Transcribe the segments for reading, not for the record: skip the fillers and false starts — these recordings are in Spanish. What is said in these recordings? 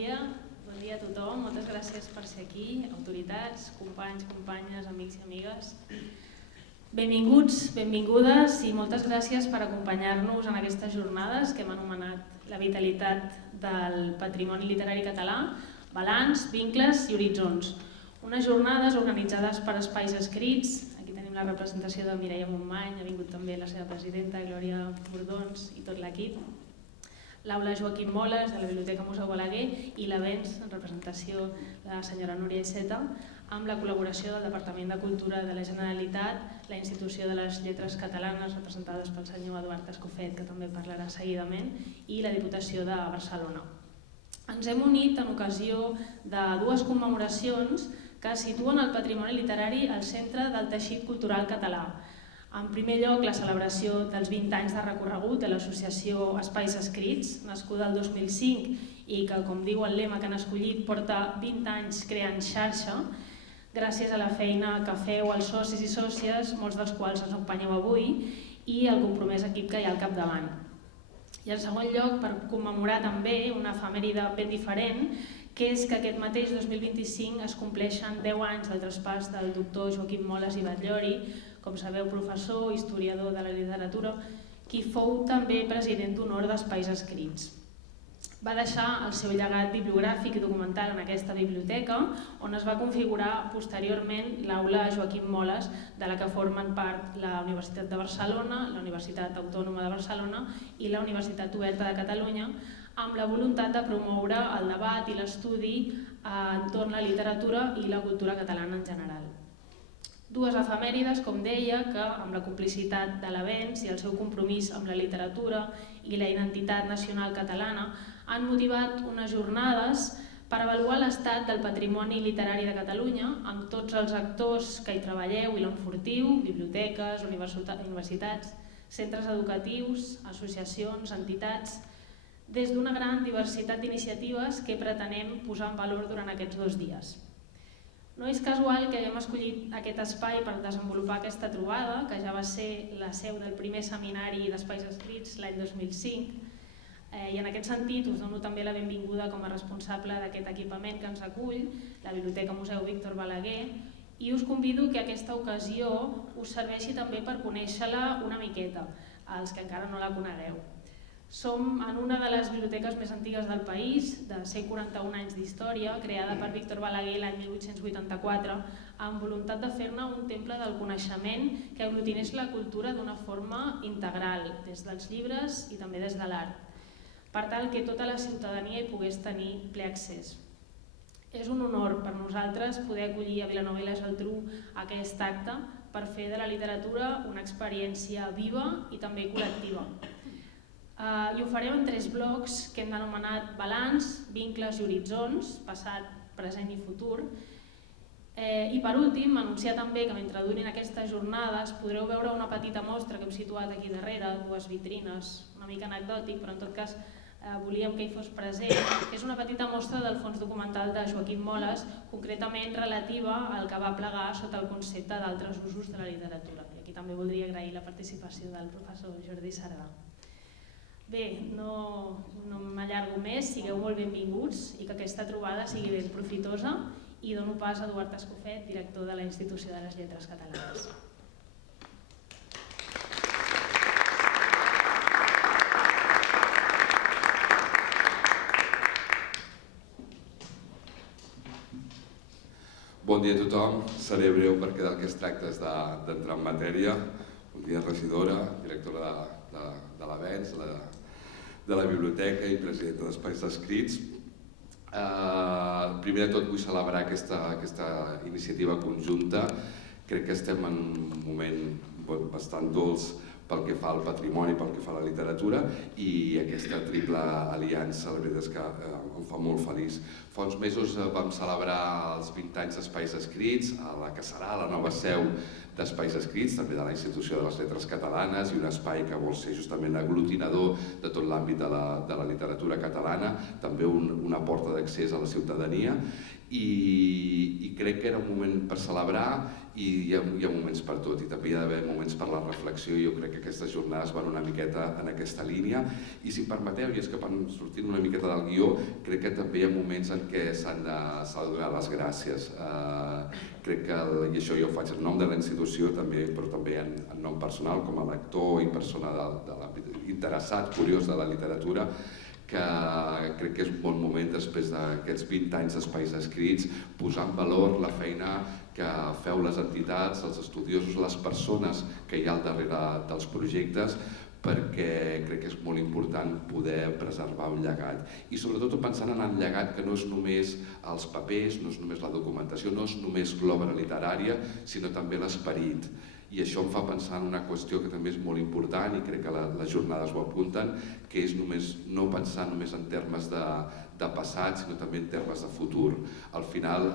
Bon dia a tothom, moltes gràcies per ser aquí, autoritats, companys, companyes, amics i amigues. Benvinguts, benvingudes i moltes gràcies per acompanyar-nos en aquestes jornades que hem anomenat la vitalitat del patrimoni literari català, balanç, vincles i horitzons. Unes jornades organitzades per espais escrits, aquí tenim la representació de Mireia Montmany, ha vingut també la seva presidenta, Glòria Bordons i tot l'equip, l'Aula Joaquim Moles de la Biblioteca Museu Balaguer i l'Avenç, en representació de la senyora Núria Iceta, amb la col·laboració del Departament de Cultura de la Generalitat, la Institució de les Lletres Catalanes, representades pel senyor Eduard Escofet, que també parlarà seguidament, i la Diputació de Barcelona. Ens hem unit en ocasió de dues commemoracions que situen el patrimoni literari al centre del teixit cultural català. En primer lloc, la celebració dels 20 anys de recorregut de l'associació Espais Escrits, nascuda el 2005 i que, com diu el lema que han escollit, porta 20 anys creant xarxa, gràcies a la feina que feu els socis i sòcies, molts dels quals ens acompanyeu avui, i el compromès equip que hi ha al capdavant. I en segon lloc, per commemorar també una efemèride ben diferent, que és que aquest mateix 2025 es compleixen 10 anys del traspàs del doctor Joaquim Moles i Batllori, com sabeu, professor, historiador de la literatura, qui fou també president d'honor d'Espais Escrits. Va deixar el seu llegat bibliogràfic i documental en aquesta biblioteca, on es va configurar posteriorment l'Aula Joaquim Moles, de la que formen part la Universitat de Barcelona, la Universitat Autònoma de Barcelona i la Universitat Oberta de Catalunya, amb la voluntat de promoure el debat i l'estudi entorn la literatura i la cultura catalana en general. Dues efemèrides, com deia, que amb la complicitat de l'Avenç i el seu compromís amb la literatura i la identitat nacional catalana han motivat unes jornades per avaluar l'estat del patrimoni literari de Catalunya amb tots els actors que hi treballeu i l'enfortiu, biblioteques, universitats, centres educatius, associacions, entitats, des d'una gran diversitat d'iniciatives que pretenem posar en valor durant aquests 2 dies. No és casual que haguem escollit aquest espai per desenvolupar aquesta trobada, que ja va ser la seu del primer seminari d'Espais Escrits l'any 2005, i en aquest sentit us dono també la benvinguda com a responsable d'aquest equipament que ens acull, la Biblioteca Museu Víctor Balaguer, i us convido que aquesta ocasió us serveixi també per conèixer-la una miqueta, als que encara no la conegueu. Som en una de les biblioteques més antigues del país, de 141 anys d'història, creada per Víctor Balaguer l'any 1884, amb voluntat de fer-ne un temple del coneixement que aglutinés la cultura d'una forma integral, des dels llibres i també des de l'art, per tal que tota la ciutadania hi pogués tenir ple accés. És un honor per nosaltres poder acollir a Vilanova i la Geltrú aquest acte per fer de la literatura una experiència viva i també col·lectiva. I ho farem en 3 blocs que hem anomenat balanç, vincles i horitzons, passat, present i futur. I per últim, anunciar també que mentre durin aquestes jornades podreu veure una petita mostra que hem situat aquí darrere, 2 vitrines, una mica anecdòtic, però en tot cas volíem que hi fos present, que és una petita mostra del fons documental de Joaquim Moles, concretament relativa al que va plegar sota el concepte d'altres usos de la literatura. I aquí també voldria agrair la participació del professor Jordi Sardà. Bé, no m'allargo més, sigueu molt benvinguts i que aquesta trobada sigui ben profitosa i dono pas a Eduard Escofet, director de la Institució de les Lletres Catalanes. Bon dia a tothom, seré breu perquè del que es tracta és d'entrar en matèria. Bon dia, regidora, directora de l'Avenç, de la biblioteca i presidenta d'Espais Escrits. Primer de tot vull celebrar aquesta iniciativa conjunta. Crec que estem en un moment bastant dolç pel que fa al patrimoni, pel que fa a la literatura, i aquesta triple aliança, la veritat és que em fa molt feliç. Fa uns mesos vam celebrar els 20 anys d'Espais Escrits, a la que serà la nova seu d'Espais Escrits, també de la Institució de les Lletres Catalanes, i un espai que vol ser justament aglutinador de tot l'àmbit de la literatura catalana, també una porta d'accés a la ciutadania. i crec que era un moment per celebrar i hi ha moments per tot i també hi ha d'haver moments per la reflexió i jo crec que aquestes jornades van una miqueta en aquesta línia i si em permeteu, i és que sortint una miqueta del guió, crec que també hi ha moments en què s'han de donar les gràcies. Crec que, i això jo ho faig en nom de la institució també, però també en nom personal com a lector i persona de l'àmbit interessat, curiós de la literatura, que crec que és un bon moment després d'aquests 20 anys d'espais escrits posar en valor la feina que feu les entitats, els estudiosos, les persones que hi ha al darrere dels projectes perquè crec que és molt important poder preservar un llegat. I sobretot pensant en el llegat que no és només els papers, no és només la documentació, no és només l'obra literària, sinó també l'esperit. I això em fa pensar en una qüestió que també és molt important i crec que les jornades ho apunten, que és no pensar només en termes de passat, sinó també en termes de futur. Al final,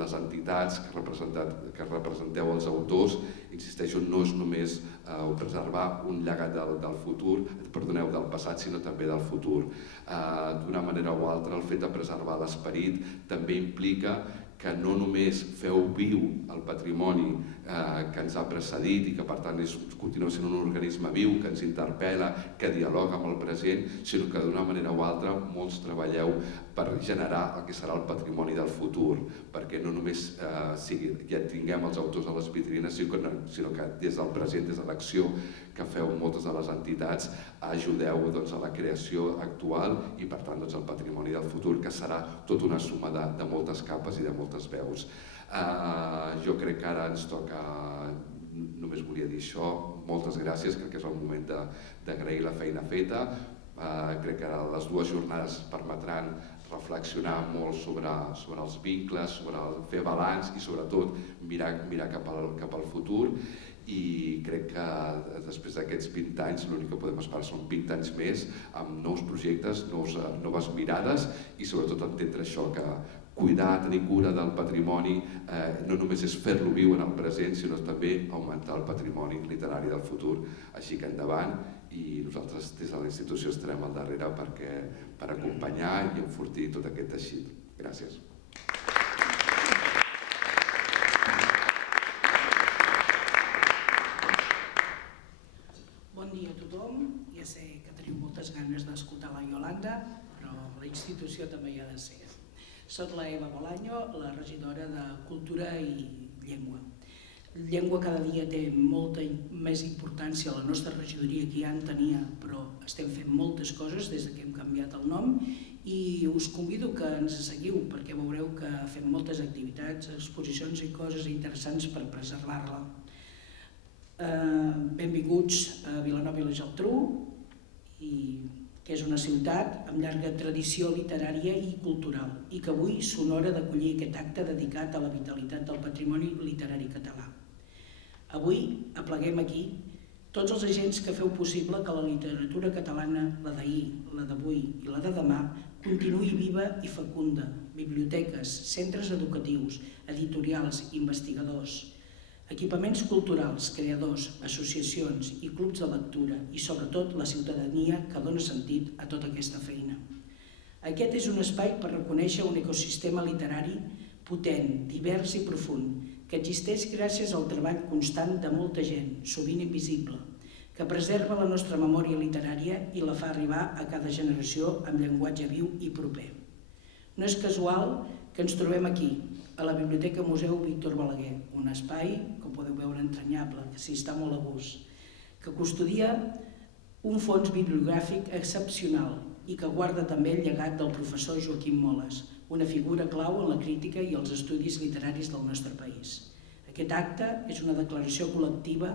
les entitats que representeu els autors, insisteixo, no és només preservar un llegat del futur, perdoneu, del passat, sinó també del futur. D'una manera o altra, el fet de preservar l'esperit també implica que no només feu viu el patrimoni que ens ha precedit i que per tant continua sent un organisme viu que ens interpel·la, que dialoga amb el present, sinó que d'una manera o altra molts treballeu per generar el que serà el patrimoni del futur, perquè no només ja tinguem els autors a les vitrines, sinó que des del present, des de l'acció que feu moltes de les entitats, ajudeu a la creació actual i per tant el patrimoni del futur, que serà tota una suma de moltes capes i de moltes veus. Jo crec que ara ens toca, només volia dir això, moltes gràcies, crec que és el moment d'agrair la feina feta. Crec que les dues jornades permetran reflexionar molt sobre els vincles, sobre fer balanç i sobretot mirar cap al futur. I crec que després d'aquests 20 anys l'únic que podem esperar són 20 anys més amb nous projectes, noves mirades i sobretot entendre això, que cuidar, tenir cura del patrimoni no només és fer-lo viu en el present, sinó també augmentar el patrimoni literari del futur. Així que endavant, i nosaltres des de la institució estarem al darrere per acompanyar i enfortir tot aquest teixit. Gràcies. Bon dia a tothom. Ja sé que teniu moltes ganes d'escoltar la Iolanda, però la institució també hi ha de ser. Soc la Eva Bolaño, la regidora de Cultura i Llengua. Llengua cada dia té molta més importància a la nostra regidoria que ja en tenia, però estem fent moltes coses des que hem canviat el nom i us convido que ens seguiu perquè veureu que fem moltes activitats, exposicions i coses interessants per preservar-la. Benvinguts a Vilanova i la Geltrú, que és una ciutat amb llarga tradició literària i cultural i que avui s'honora d'acollir aquest acte dedicat a la vitalitat del patrimoni literari català. Avui apleguem aquí tots els agents que feu possible que la literatura catalana, la d'ahir, la d'avui i la de demà, continuï viva i fecunda. Biblioteques, centres educatius, editorials, investigadors, equipaments culturals, creadors, associacions i clubs de lectura i sobretot la ciutadania que dona sentit a tota aquesta feina. Aquest és un espai per reconèixer un ecosistema literari potent, divers i profund, que existeix gràcies al treball constant de molta gent, sovint invisible, que preserva la nostra memòria literària i la fa arribar a cada generació amb llenguatge viu i proper. No és casual que ens trobem aquí, a la Biblioteca Museu Víctor Balaguer, un espai, com podeu veure, entranyable, que s'hi està molt a gust, que custodia un fons bibliogràfic excepcional i que guarda també el llegat del professor Joaquim Moles, una figura clau en la crítica i els estudis literaris del nostre país. Aquest acte és una declaració col·lectiva,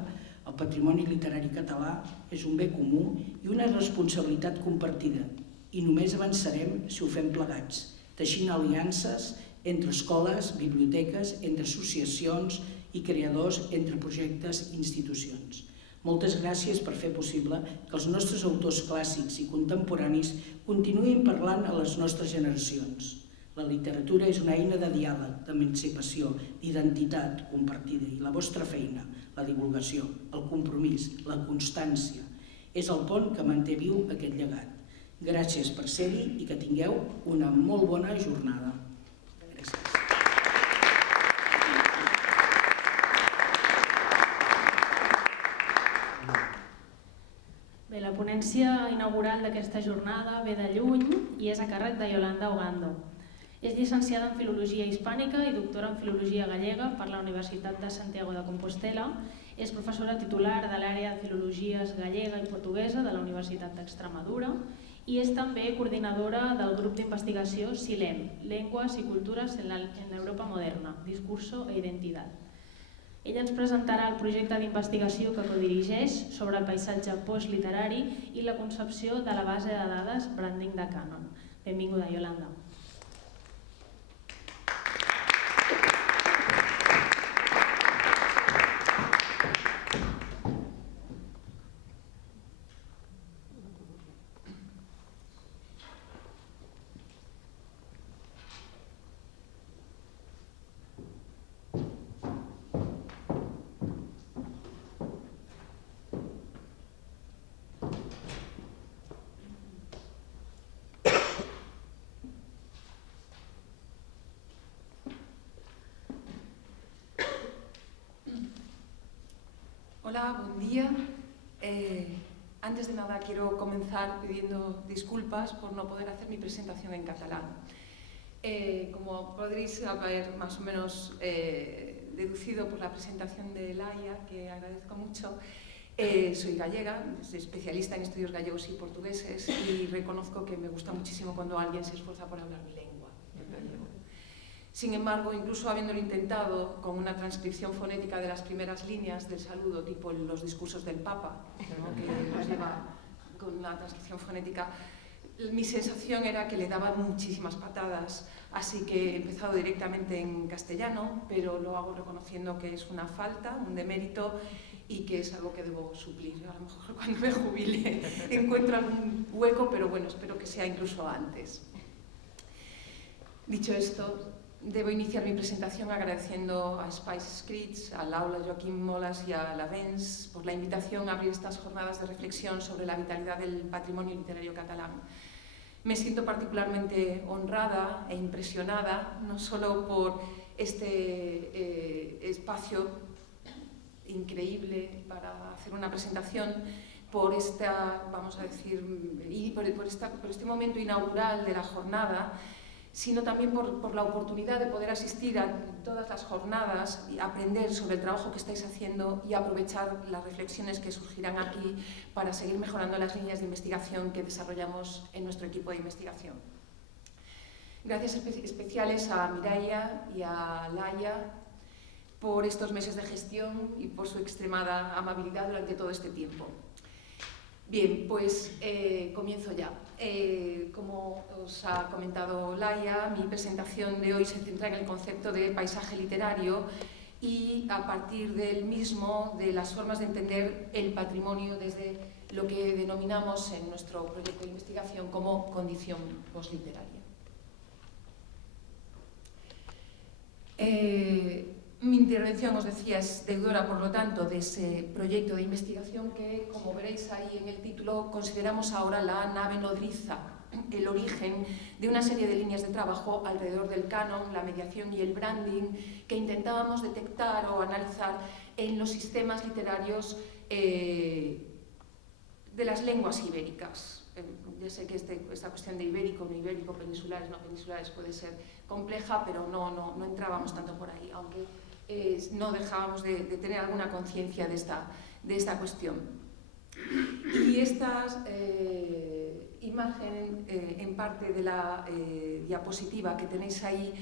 el patrimoni literari català és un bé comú i una responsabilitat compartida, i només avançarem si ho fem plegats, teixint aliances entre escoles, biblioteques, entre associacions i creadors, entre projectes i institucions. Moltes gràcies per fer possible que els nostres autors clàssics i contemporanis continuïn parlant a les nostres generacions. La literatura és una eina de diàleg, d'emancipació, d'identitat compartida i la vostra feina, la divulgació, el compromís, la constància, és el pont que manté viu aquest llegat. Gràcies per ser-hi i que tingueu una molt bona jornada. ponència inaugural d'aquesta jornada ve de lluny i és a càrrec de Yolanda Ogando. És llicenciada en Filologia Hispànica i doctora en Filologia Gallega per la Universitat de Santiago de Compostela. És professora titular de l'àrea de Filologies Gallega i Portuguesa de la Universitat d'Extremadura i és també coordinadora del grup d'investigació SILEM, Lenguas y Culturas en la Europa Moderna, Discurso e Identidad. Ella ens presentarà el projecte d'investigació que codirigeix sobre el paisatge postliterari i la concepció de la base de dades Branding de Canon. Benvinguda, Yolanda. Hola, buen día. Antes de nada quiero comenzar pidiendo disculpas por no poder hacer mi presentación en catalán. Como podréis haber más o menos deducido por la presentación de Laia, que agradezco mucho, soy gallega, soy especialista en estudios gallegos y portugueses y reconozco que me gusta muchísimo cuando alguien se esfuerza por hablar mi lengua, el gallego. Sin embargo, incluso habiéndolo intentado con una transcripción fonética de las primeras líneas del saludo, tipo los discursos del Papa, ¿no? Que los lleva con una transcripción fonética, mi sensación era que le daba muchísimas patadas, así que he empezado directamente en castellano, pero lo hago reconociendo que es una falta, un demérito y que es algo que debo suplir. A lo mejor cuando me jubile encuentro algún hueco, pero bueno, espero que sea incluso antes. Dicho esto, debo iniciar mi presentación agradeciendo a Spice Scrits, a Laura Joaquín Molas y a Lavens por la invitación a abrir estas jornadas de reflexión sobre la vitalidad del patrimonio literario catalán. Me siento particularmente honrada e impresionada, no solo por este increíble para hacer una presentación, por esta, vamos a decir, y por este momento inaugural de la jornada, sino también por la oportunidad de poder asistir a todas las jornadas y aprender sobre el trabajo que estáis haciendo y aprovechar las reflexiones que surgirán aquí para seguir mejorando las líneas de investigación que desarrollamos en nuestro equipo de investigación. Gracias especiales a Mireia y a Laia por estos meses de gestión y por su extremada amabilidad durante todo este tiempo. Bien, pues comienzo ya. Como os ha comentado Laia, mi presentación de hoy se centra en el concepto de paisaje literario y a partir del mismo, de las formas de entender el patrimonio desde lo que denominamos en nuestro proyecto de investigación como condición postliteraria. Mi intervención, os decía, es deudora, por lo tanto, de ese proyecto de investigación que, como veréis ahí en el título, consideramos ahora la nave nodriza, el origen de una serie de líneas de trabajo alrededor del canon, la mediación y el branding que intentábamos detectar o analizar en los sistemas literarios de las lenguas ibéricas. Ya sé que esta cuestión de ibérico, no ibérico, peninsulares, no peninsulares puede ser compleja, pero no entrábamos tanto por ahí, aunque no dejábamos de tener alguna conciencia de esta cuestión. Y esta imagen, en parte de la diapositiva que tenéis ahí,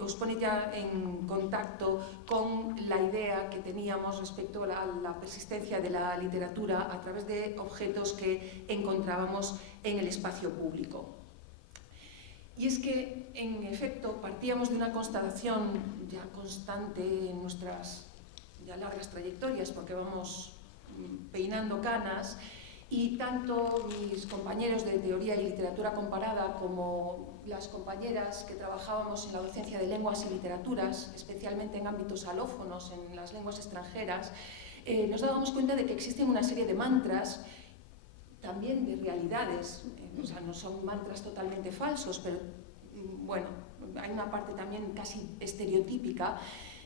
os pone ya en contacto con la idea que teníamos respecto a la persistencia de la literatura a través de objetos que encontrábamos en el espacio público. Y es que, en efecto, partíamos de una constatación ya constante en nuestras ya largas trayectorias, porque vamos peinando canas, y tanto mis compañeros de teoría y literatura comparada como las compañeras que trabajábamos en la docencia de lenguas y literaturas, especialmente en ámbitos alófonos, en las lenguas extranjeras, nos dábamos cuenta de que existen una serie de mantras, también de realidades, o sea, no son mantras totalmente falsos, pero bueno, hay una parte también casi estereotípica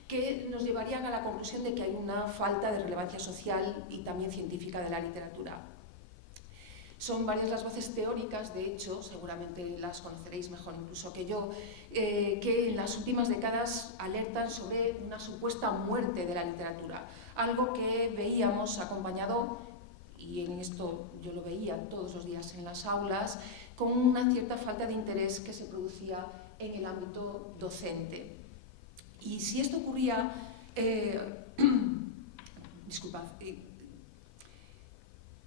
que nos llevarían a la conclusión de que hay una falta de relevancia social y también científica de la literatura. Son varias las voces teóricas, de hecho, seguramente las conoceréis mejor incluso que yo, que en las últimas décadas alertan sobre una supuesta muerte de la literatura, algo que veíamos acompañado, y en esto yo lo veía todos los días en las aulas, con una cierta falta de interés que se producía en el ámbito docente. Y si esto ocurría, disculpad,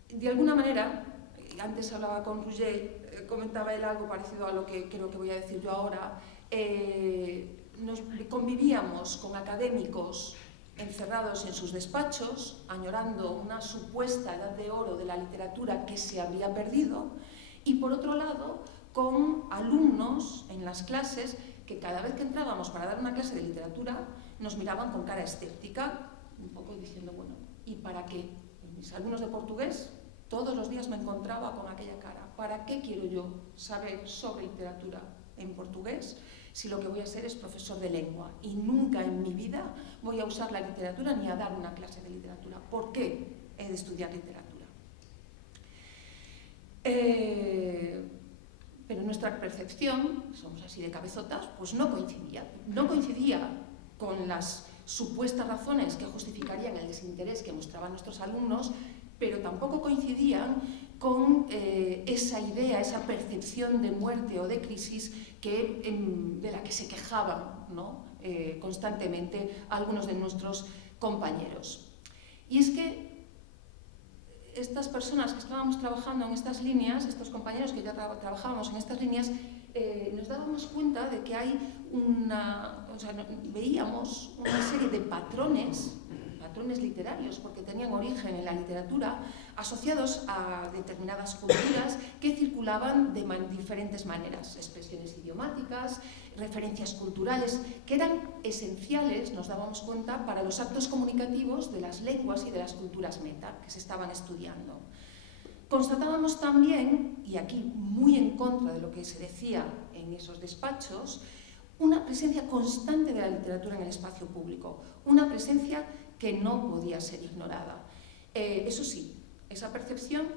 de alguna manera, antes hablaba con Roger, comentaba él algo parecido a lo que creo que voy a decir yo ahora, convivíamos con académicos encerrados en sus despachos, añorando una supuesta edad de oro de la literatura que se habría perdido, y por otro lado, con alumnos en las clases que cada vez que entrábamos para dar una clase de literatura nos miraban con cara escéptica, un poco diciendo, bueno, ¿y para qué? Mis alumnos de portugués todos los días me encontraba con aquella cara. ¿Para qué quiero yo saber sobre literatura en portugués si lo que voy a ser es profesor de lengua? Y nunca en mi vida voy a usar la literatura ni a dar una clase de literatura. ¿Por qué he de estudiar literatura? Pero nuestra percepción, somos así de cabezotas, pues no coincidía. No coincidía con las supuestas razones que justificarían el desinterés que mostraban nuestros alumnos, pero tampoco coincidían con esa idea, esa percepción de muerte o de crisis de la que se quejaban, ¿no? Constantemente algunos de nuestros compañeros. Y es que estas personas que estábamos trabajando en estas líneas, estos compañeros que ya trabajábamos en estas líneas, nos dábamos cuenta de que hay veíamos una serie de patrones literarios, porque tenían origen en la literatura, asociados a determinadas culturas que circulaban de diferentes maneras, expresiones idiomáticas, referencias culturales, que eran esenciales, nos dábamos cuenta, para los actos comunicativos de las lenguas y de las culturas meta que se estaban estudiando. Constatábamos también, y aquí muy en contra de lo que se decía en esos despachos, una presencia constante de la literatura en el espacio público, una presencia que no podía ser ignorada. Eso sí, esa percepción,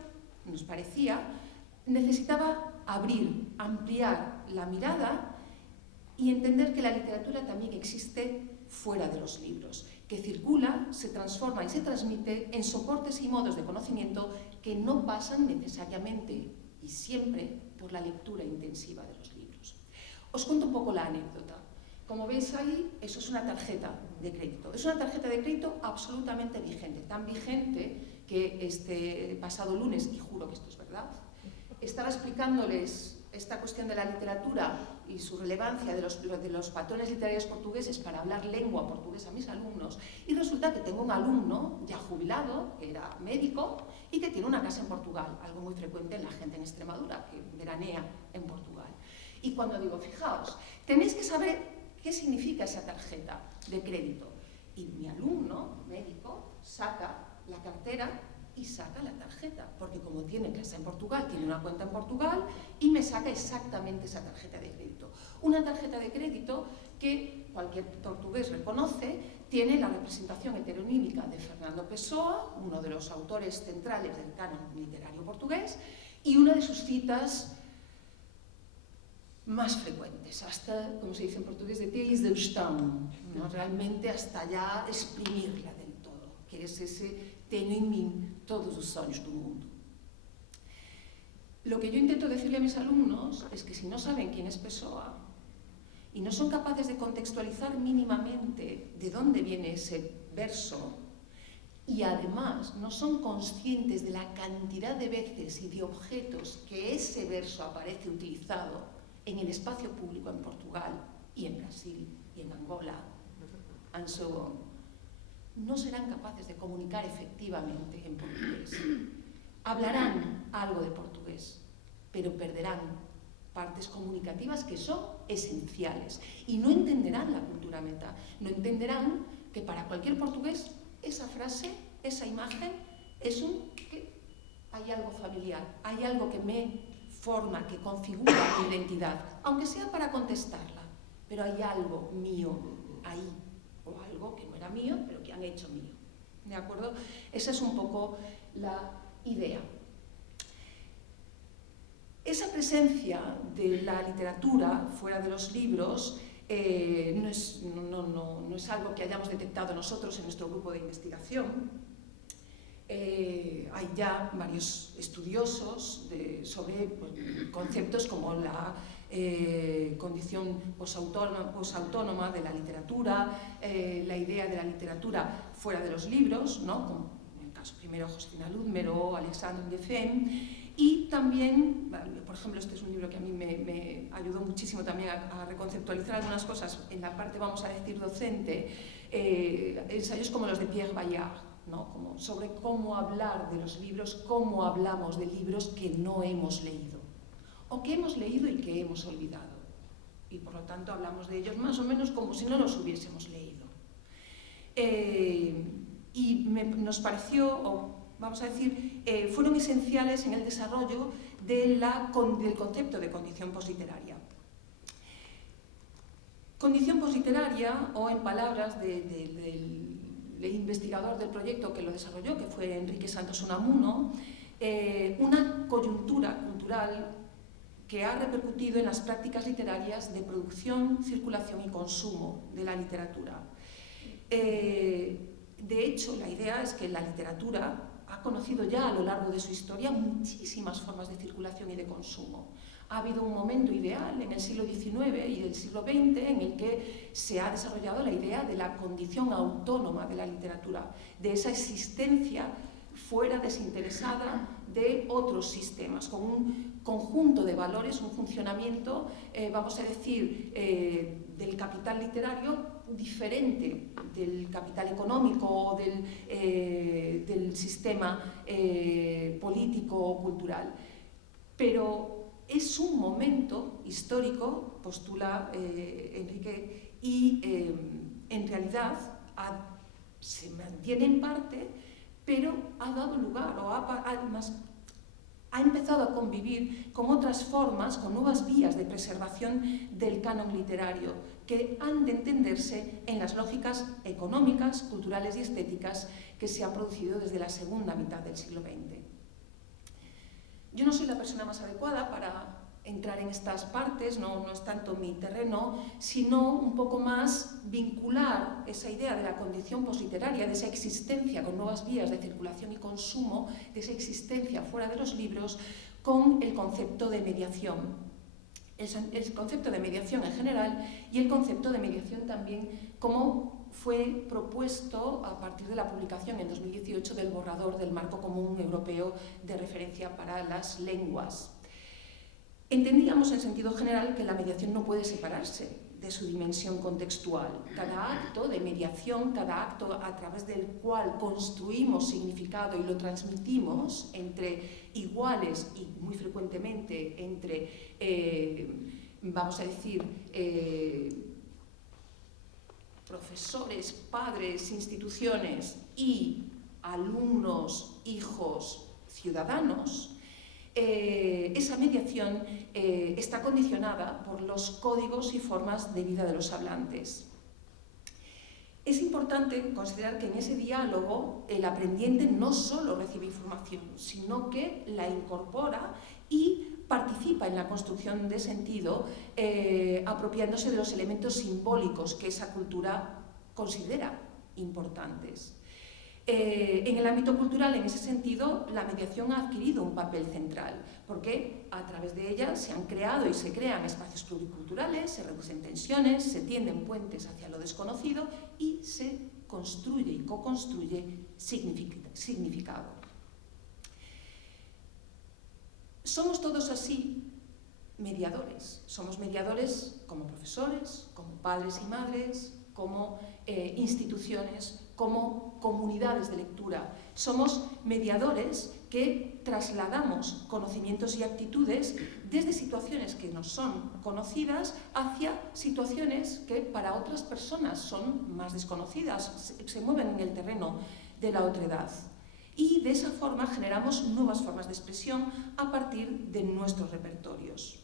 nos parecía, necesitaba ampliar la mirada y entender que la literatura también existe fuera de los libros, que circula, se transforma y se transmite en soportes y modos de conocimiento que no pasan necesariamente y siempre por la lectura intensiva de los libros. Os cuento un poco la anécdota. Como veis ahí, eso es una tarjeta de crédito. Es una tarjeta de crédito absolutamente vigente, tan vigente que este pasado lunes, y juro que esto es verdad, estaba explicándoles esta cuestión de la literatura y su relevancia de los patrones literarios portugueses para hablar lengua portuguesa a mis alumnos, y resulta que tengo un alumno ya jubilado, que era médico, y que tiene una casa en Portugal, algo muy frecuente en la gente en Extremadura, que veranea en Portugal. Y cuando digo, fijaos, tenéis que saber qué significa esa tarjeta de crédito. Y mi alumno médico saca la cartera y saca la tarjeta, porque como tiene casa en Portugal, tiene una cuenta en Portugal y me saca exactamente esa tarjeta de crédito. Una tarjeta de crédito que cualquier portugués reconoce, tiene la representación heteronímica de Fernando Pessoa, uno de los autores centrales del canon literario portugués, y una de sus citas más frecuentes, hasta, como se dice en portugués, de ter exaustão, ¿no? Realmente hasta ya exprimirla del todo, que es ese tenho en mí todos los sonhos del mundo. Lo que yo intento decirle a mis alumnos es que si no saben quién es Pessoa y no son capaces de contextualizar mínimamente de dónde viene ese verso, y además no son conscientes de la cantidad de veces y de objetos que ese verso aparece utilizado en el espacio público en Portugal y en Brasil y en Angola, and so on, no serán capaces de comunicar efectivamente en portugués. Hablarán algo de portugués, pero perderán partes comunicativas que son esenciales y no entenderán la cultura meta, no entenderán que para cualquier portugués esa frase, esa imagen, hay algo familiar, hay algo que me forma, que configura mi identidad, aunque sea para contestarla, pero hay algo mío ahí, o algo que no era mío, pero que han hecho mío. ¿De acuerdo? Esa es un poco la idea. Esa presencia de la literatura fuera de los libros no es algo que hayamos detectado nosotros en nuestro grupo de investigación. Hay ya varios estudiosos sobre conceptos como la condición posautónoma de la literatura, la idea de la literatura fuera de los libros, ¿no? Como en el caso primero Josefina Ludmero, Alexandre Defem, y también, por ejemplo, este es un libro que a mí me ayudó muchísimo también a reconceptualizar algunas cosas en la parte, vamos a decir, docente, ensayos como los de Pierre Bayard, ¿no? Sobre cómo hablar de los libros, cómo hablamos de libros que no hemos leído, o que hemos leído y que hemos olvidado. Y por lo tanto hablamos de ellos más o menos como si no los hubiésemos leído. Y nos pareció, vamos a decir, fueron esenciales en el desarrollo del concepto de condición posliteraria. Condición posliteraria, o en palabras del investigador del proyecto que lo desarrolló, que fue Enrique Santos Unamuno, una coyuntura cultural que ha repercutido en las prácticas literarias de producción, circulación y consumo de la literatura. De hecho, la idea es que la literatura ha conocido ya a lo largo de su historia muchísimas formas de circulación y de consumo. Ha habido un momento ideal en el siglo XIX y el siglo XX en el que se ha desarrollado la idea de la condición autónoma de la literatura, de esa existencia fuera desinteresada de otros sistemas, con un conjunto de valores, un funcionamiento, vamos a decir, del capital literario diferente del capital económico o del sistema político o cultural. Pero es un momento histórico, postula Enrique, y en realidad se mantiene en parte, pero ha dado lugar o ha empezado a convivir con otras formas, con nuevas vías de preservación del canon literario, que han de entenderse en las lógicas económicas, culturales y estéticas que se han producido desde la segunda mitad del siglo XX. Yo no soy la persona más adecuada para entrar en estas partes, no es tanto mi terreno, sino un poco más vincular esa idea de la condición posliteraria, de esa existencia con nuevas vías de circulación y consumo, de esa existencia fuera de los libros, con el concepto de mediación. El concepto de mediación en general y el concepto de mediación también como fue propuesto a partir de la publicación en 2018 del borrador del Marco Común Europeo de Referencia para las Lenguas. Entendíamos en sentido general que la mediación no puede separarse de su dimensión contextual. Cada acto de mediación, cada acto a través del cual construimos significado y lo transmitimos entre iguales y muy frecuentemente entre, vamos a decir, profesores, padres, instituciones y alumnos, hijos, ciudadanos, esa mediación está condicionada por los códigos y formas de vida de los hablantes. Es importante considerar que en ese diálogo el aprendiente no solo recibe información, sino que la incorpora y participa en la construcción de sentido, apropiándose de los elementos simbólicos que esa cultura considera importantes. En el ámbito cultural, en ese sentido, la mediación ha adquirido un papel central, porque a través de ella se han creado y se crean espacios pluriculturales, se reducen tensiones, se tienden puentes hacia lo desconocido y se construye y co-construye significado. Somos todos así mediadores. Somos mediadores como profesores, como padres y madres, como instituciones, como comunidades de lectura. Somos mediadores que trasladamos conocimientos y actitudes desde situaciones que nos son conocidas hacia situaciones que para otras personas son más desconocidas, se mueven en el terreno de la otredad. Y de esa forma generamos nuevas formas de expresión a partir de nuestros repertorios.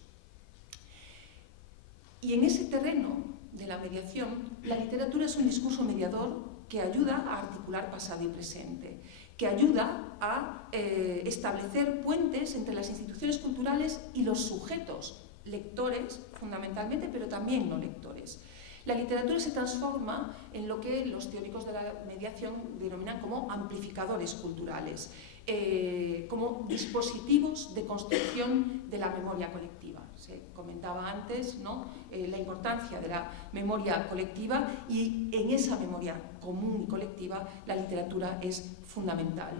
Y en ese terreno de la mediación, la literatura es un discurso mediador que ayuda a articular pasado y presente, que ayuda a establecer puentes entre las instituciones culturales y los sujetos, lectores fundamentalmente, pero también no lectores. La literatura se transforma en lo que los teóricos de la mediación denominan como amplificadores culturales, como dispositivos de construcción de la memoria colectiva. Se comentaba antes, ¿no?, la importancia de la memoria colectiva, y en esa memoria común y colectiva la literatura es fundamental.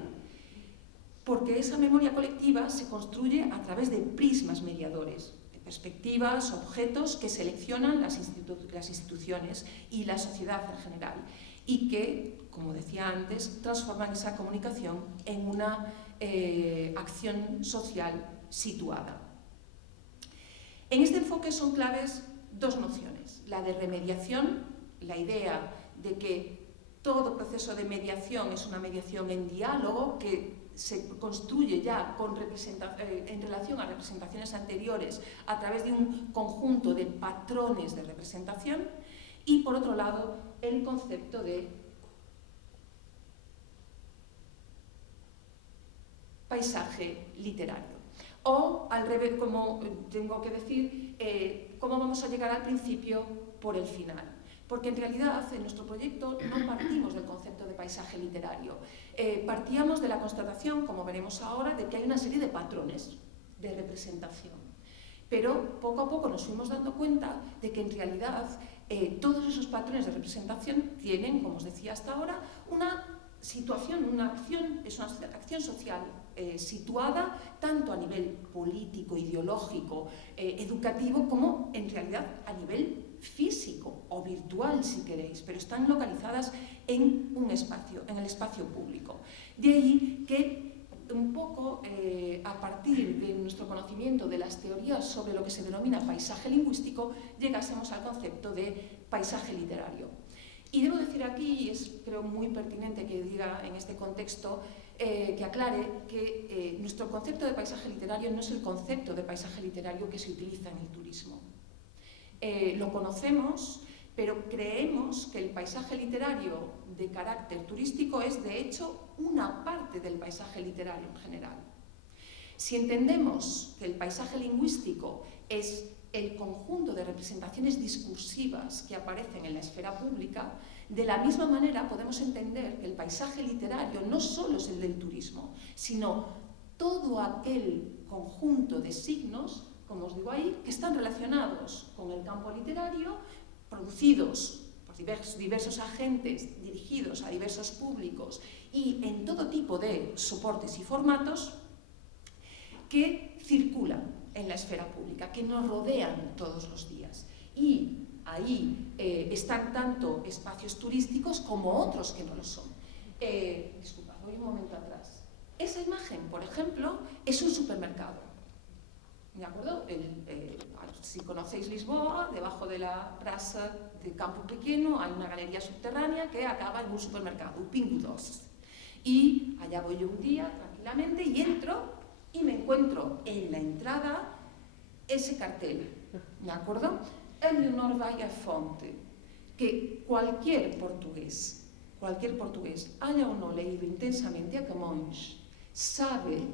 Porque esa memoria colectiva se construye a través de prismas mediadores, perspectivas, objetos que seleccionan las instituciones y la sociedad en general, y que, como decía antes, transforman esa comunicación en una acción social situada. En este enfoque son claves dos nociones: la de remediación, la idea de que todo proceso de mediación es una mediación en diálogo que se construye ya en relación a representaciones anteriores a través de un conjunto de patrones de representación, y por otro lado el concepto de paisaje literario. O al revés, como tengo que decir, cómo vamos a llegar al principio por el final. Porque en realidad en nuestro proyecto no partimos del concepto de paisaje literario. Partíamos de la constatación, como veremos ahora, de que hay una serie de patrones de representación. Pero poco a poco nos fuimos dando cuenta de que en realidad todos esos patrones de representación tienen, como os decía hasta ahora, una situación, una acción, es una acción social situada tanto a nivel político, ideológico, educativo, como en realidad a nivel físico o virtual, si queréis, pero están localizadas en un espacio, en el espacio público. De ahí que un poco a partir de nuestro conocimiento de las teorías sobre lo que se denomina paisaje lingüístico, llegásemos al concepto de paisaje literario. Y debo decir aquí, y es creo muy pertinente que diga en este contexto, que aclare que nuestro concepto de paisaje literario no es el concepto de paisaje literario que se utiliza en el turismo. Lo conocemos, pero creemos que el paisaje literario de carácter turístico es de hecho una parte del paisaje literario en general. Si entendemos que el paisaje lingüístico es el conjunto de representaciones discursivas que aparecen en la esfera pública, de la misma manera podemos entender que el paisaje literario no solo es el del turismo, sino todo aquel conjunto de signos, como os digo ahí, que están relacionados con el campo literario, producidos por diversos agentes, dirigidos a diversos públicos y en todo tipo de soportes y formatos que circulan en la esfera pública, que nos rodean todos los días. Y ahí están tanto espacios turísticos como otros que no lo son. Disculpad, voy un momento atrás. Esa imagen, por ejemplo, es un supermercado. ¿De acuerdo? Si conocéis Lisboa, debajo de la Praça de Campo Pequeno hay una galería subterránea que acaba en un supermercado, o Pingo Doce. Y allá voy yo un día tranquilamente y entro y me encuentro en la entrada ese cartel, ¿de acuerdo? El Leonor vai à fonte, que cualquier portugués, haya o no leído intensamente a Camões, sabe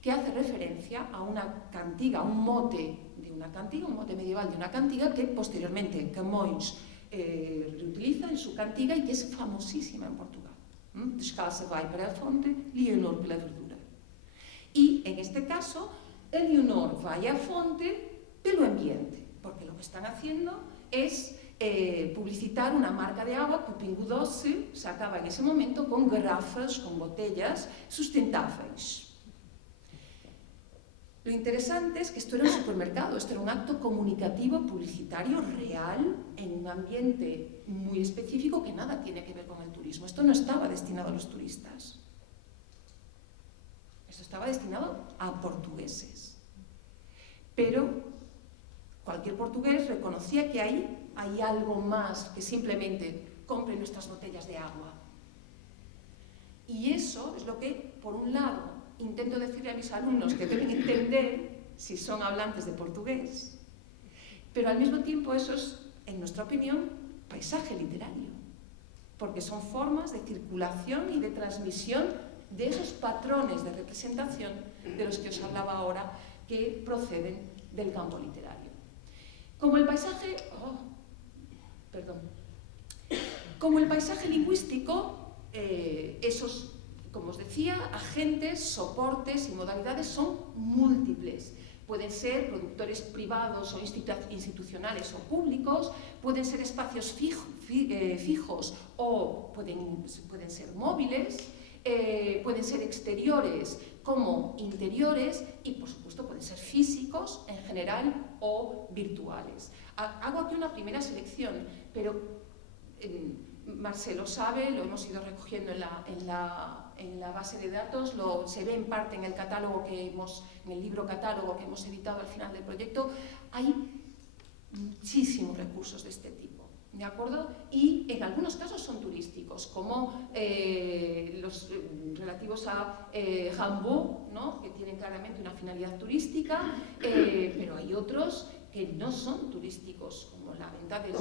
que hace referencia a una cantiga, a un mote de una cantiga, un mote medieval de una cantiga que posteriormente Camões reutiliza en su cantiga y que es famosísima en Portugal. Descalça vai para a fonte, Leonor pela verdura. Y en este caso, el Leonor vai à fonte pelo ambiente, porque lo que están haciendo es publicitar una marca de agua que o Pingo Doce sacaba en ese momento con garrafas, con botellas sustentáveis. Lo interesante es que esto era un supermercado, esto era un acto comunicativo, publicitario, real, en un ambiente muy específico que nada tiene que ver con el turismo. Esto no estaba destinado a los turistas. Esto estaba destinado a portugueses. Pero cualquier portugués reconocía que ahí hay algo más que simplemente compren nuestras botellas de agua. Y eso es lo que, por un lado, intento decirle a mis alumnos que deben entender si son hablantes de portugués, pero al mismo tiempo eso es, en nuestra opinión, paisaje literario, porque son formas de circulación y de transmisión de esos patrones de representación de los que os hablaba ahora, que proceden del campo literario. Como el paisaje, como el paisaje lingüístico, esos, como os decía, agentes, soportes y modalidades son múltiples. Pueden ser productores privados o institucionales o públicos, pueden ser espacios fijos o pueden ser móviles, pueden ser exteriores como interiores y, por supuesto, pueden ser físicos en general o virtuales. Hago aquí una primera selección, pero Marcelo sabe, lo hemos ido recogiendo en la base de datos, se ve en parte en el catálogo en el libro catálogo que hemos editado al final del proyecto. Hay muchísimos recursos de este tipo, ¿de acuerdo? Y en algunos casos son turísticos, como los relativos a Hambo, ¿no?, que tienen claramente una finalidad turística, pero hay otros que no son turísticos, como la venta de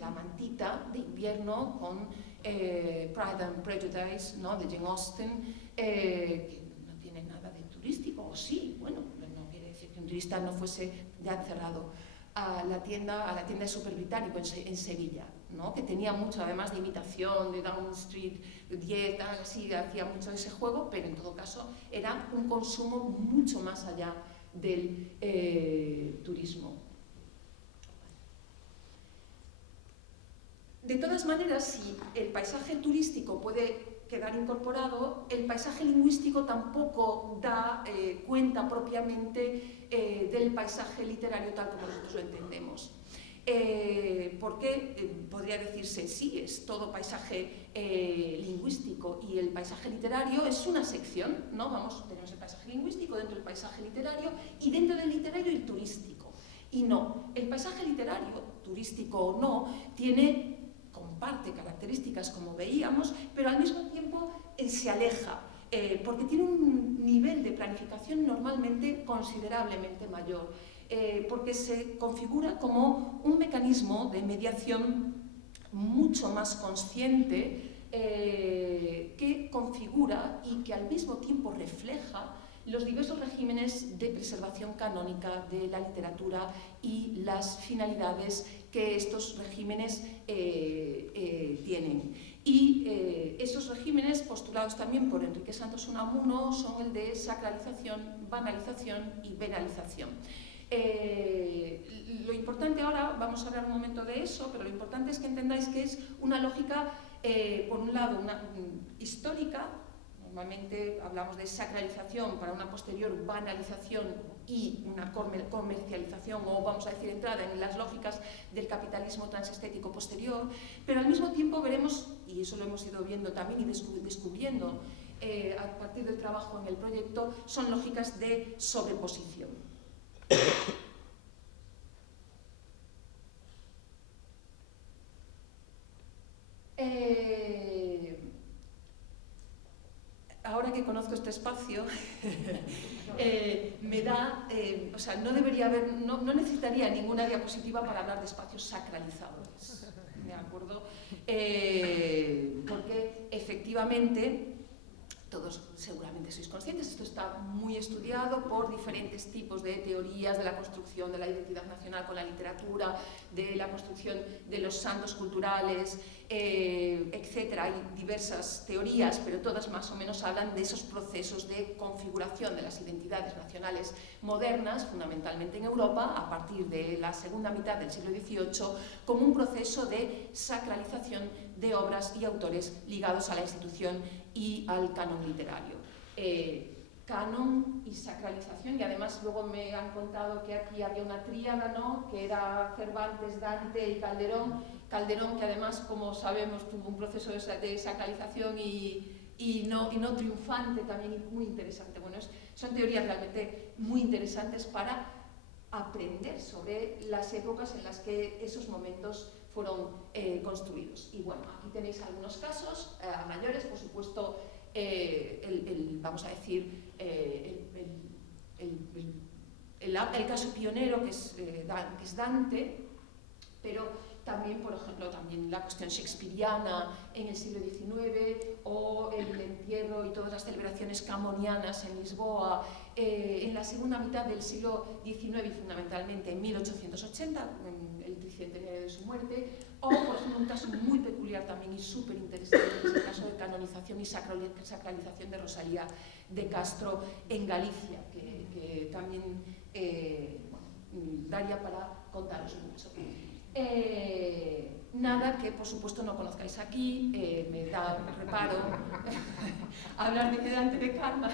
la mantita de invierno con Pride and Prejudice, ¿no?, de Jane Austen, que no tiene nada de turístico, o sí, bueno, no quiere decir que un turista no fuese ya cerrado a la tienda de Super Británico en Sevilla, ¿no?, que tenía mucho además de imitación de Downing Street 10, así, hacía mucho de ese juego, pero en todo caso era un consumo mucho más allá del turismo. De todas maneras, si el paisaje turístico puede quedar incorporado, el paisaje lingüístico tampoco da cuenta propiamente del paisaje literario tal como nosotros lo entendemos. Porque podría decirse, sí, es todo paisaje lingüístico y el paisaje literario es una sección, ¿no? Tenemos el paisaje lingüístico, dentro del paisaje literario y dentro del literario el turístico. Y no, el paisaje literario, turístico o no, comparte características como veíamos, pero al mismo tiempo se aleja, porque tiene un nivel de planificación normalmente considerablemente mayor, porque se configura como un mecanismo de mediación mucho más consciente, que configura y que al mismo tiempo refleja los diversos regímenes de preservación canónica de la literatura y las finalidades que estos regímenes tienen. Y esos regímenes, postulados también por Enrique Santos Unamuno, son el de sacralización, banalización y venalización. Lo importante ahora, vamos a hablar un momento de eso, pero lo importante es que entendáis que es una lógica, por un lado, histórica. Normalmente hablamos de sacralización para una posterior banalización y una comercialización, o vamos a decir entrada en las lógicas del capitalismo transestético posterior, pero al mismo tiempo veremos, y eso lo hemos ido viendo también y descubriendo a partir del trabajo en el proyecto, son lógicas de sobreposición. Ahora que conozco este espacio, me da, o sea, no debería haber, no necesitaría ninguna diapositiva para hablar de espacios sacralizadores, ¿de acuerdo? Porque efectivamente, todos seguramente sois conscientes, esto está muy estudiado por diferentes tipos de teorías de la construcción de la identidad nacional con la literatura, de la construcción de los santos culturales, etc. Hay diversas teorías, pero todas más o menos hablan de esos procesos de configuración de las identidades nacionales modernas, fundamentalmente en Europa, a partir de la segunda mitad del siglo XVIII, como un proceso de sacralización de obras y autores ligados a la institución y al canon literario. Canon y sacralización, y además luego me han contado que aquí había una tríada, ¿no?, que era Cervantes, Dante y Calderón. Calderón, que además, como sabemos, tuvo un proceso de sacralización y no triunfante, también muy interesante. Bueno, son teorías realmente muy interesantes para aprender sobre las épocas en las que esos momentos fueron construidos. Y bueno, aquí tenéis algunos casos mayores, por supuesto, vamos a decir, el caso pionero que es Dante, pero también, por ejemplo, también la cuestión shakespeariana en el siglo XIX, o el entierro y todas las celebraciones camonianas en Lisboa en la segunda mitad del siglo XIX y fundamentalmente en 1880, en el tricentenario de su muerte, o por ejemplo un caso muy peculiar también y súper interesante, que es el caso de canonización y sacralización de Rosalía de Castro en Galicia, que también daría para contaros mucho. Nada que por supuesto no conozcáis aquí, me da reparo hablar delante de Carmen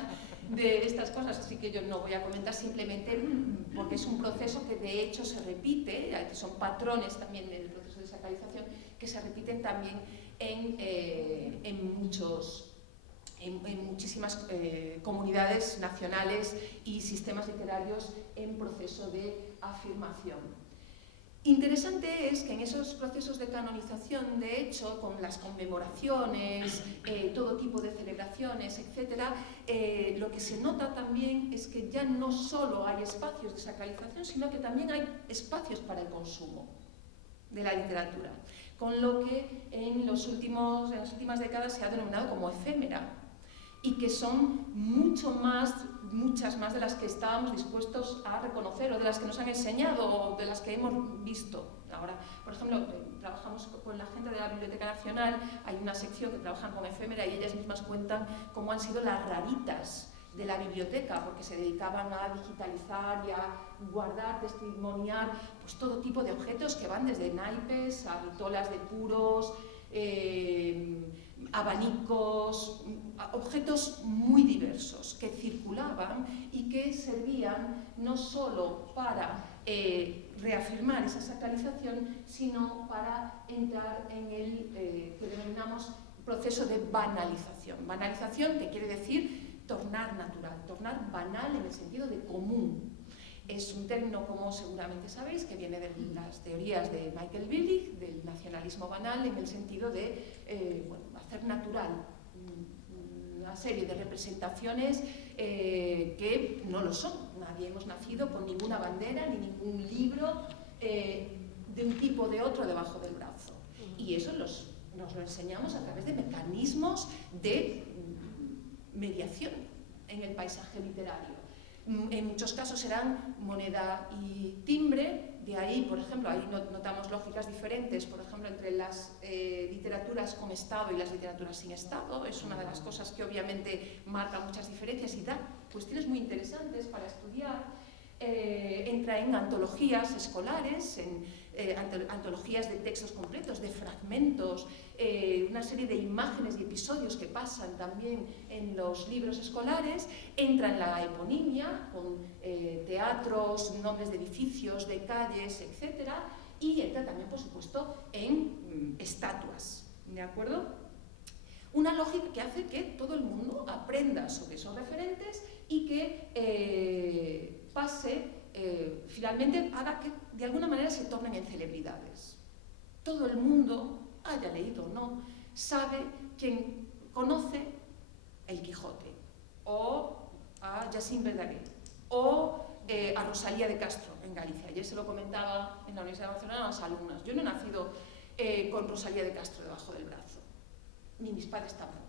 de estas cosas, así que yo no voy a comentar, simplemente porque es un proceso que de hecho se repite, que son patrones también del proceso de sacralización, que se repiten también en muchísimas comunidades nacionales y sistemas literarios en proceso de afirmación. Interesante es que en esos procesos de canonización, de hecho, con las conmemoraciones, todo tipo de celebraciones, etc., lo que se nota también es que ya no solo hay espacios de sacralización, sino que también hay espacios para el consumo de la literatura, con lo que en las últimas décadas se ha denominado como efémera, y que son muchas más de las que estábamos dispuestos a reconocer o de las que nos han enseñado o de las que hemos visto. Ahora, por ejemplo, trabajamos con la gente de la Biblioteca Nacional, hay una sección que trabajan con efémera y ellas mismas cuentan cómo han sido las raritas de la biblioteca, porque se dedicaban a digitalizar y a guardar, testimoniar, pues todo tipo de objetos que van desde naipes a vitolas de puros, abanicos, objetos muy diversos que circulaban y que servían no solo para reafirmar esa sacralización, sino para entrar en el que denominamos proceso de banalización. Banalización, que quiere decir tornar natural, tornar banal en el sentido de común. Es un término, como seguramente sabéis, que viene de las teorías de Michael Billig, del nacionalismo banal, en el sentido de hacer natural una serie de representaciones que no lo son. Nadie hemos nacido con ninguna bandera ni ningún libro de un tipo o de otro debajo del brazo. Y eso nos lo enseñamos a través de mecanismos de mediación en el paisaje literario. En muchos casos serán moneda y timbre, de ahí, por ejemplo, ahí notamos lógicas diferentes, por ejemplo, entre las literaturas con Estado y las literaturas sin Estado. Es una de las cosas que obviamente marca muchas diferencias y da cuestiones muy interesantes para estudiar. Entra en antologías escolares, en antologías de textos completos, de fragmentos, una serie de imágenes y episodios que pasan también en los libros escolares. Entra en la eponimia, con teatros, nombres de edificios, de calles, etc. Y entra también, por supuesto, en estatuas, ¿de acuerdo? Una lógica que hace que todo el mundo aprenda sobre esos referentes y que finalmente haga que de alguna manera se tornen en celebridades. Todo el mundo, haya leído o no, sabe quién conoce el Quijote, o a Jacint Verdaguer, o a Rosalía de Castro en Galicia. Ayer se lo comentaba en la Universidad de Barcelona a las alumnas. Yo no he nacido con Rosalía de Castro debajo del brazo, ni mis padres tampoco.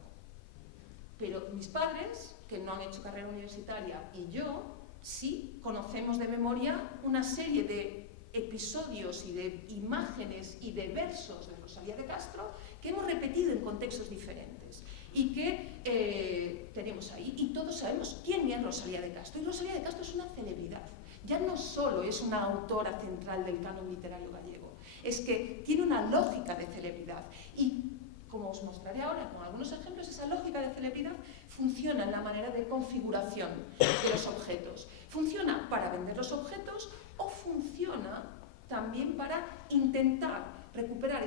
Pero mis padres, que no han hecho carrera universitaria, y yo, sí conocemos de memoria una serie de episodios y de imágenes y de versos de Rosalía de Castro que hemos repetido en contextos diferentes y que tenemos ahí, y todos sabemos quién es Rosalía de Castro. Y Rosalía de Castro es una celebridad, ya no solo es una autora central del canon literario gallego, es que tiene una lógica de celebridad y, como os mostraré ahora con algunos ejemplos, esa lógica de celebridad funciona en la manera de configuración de los objetos. Funciona para vender los objetos o funciona también para intentar recuperar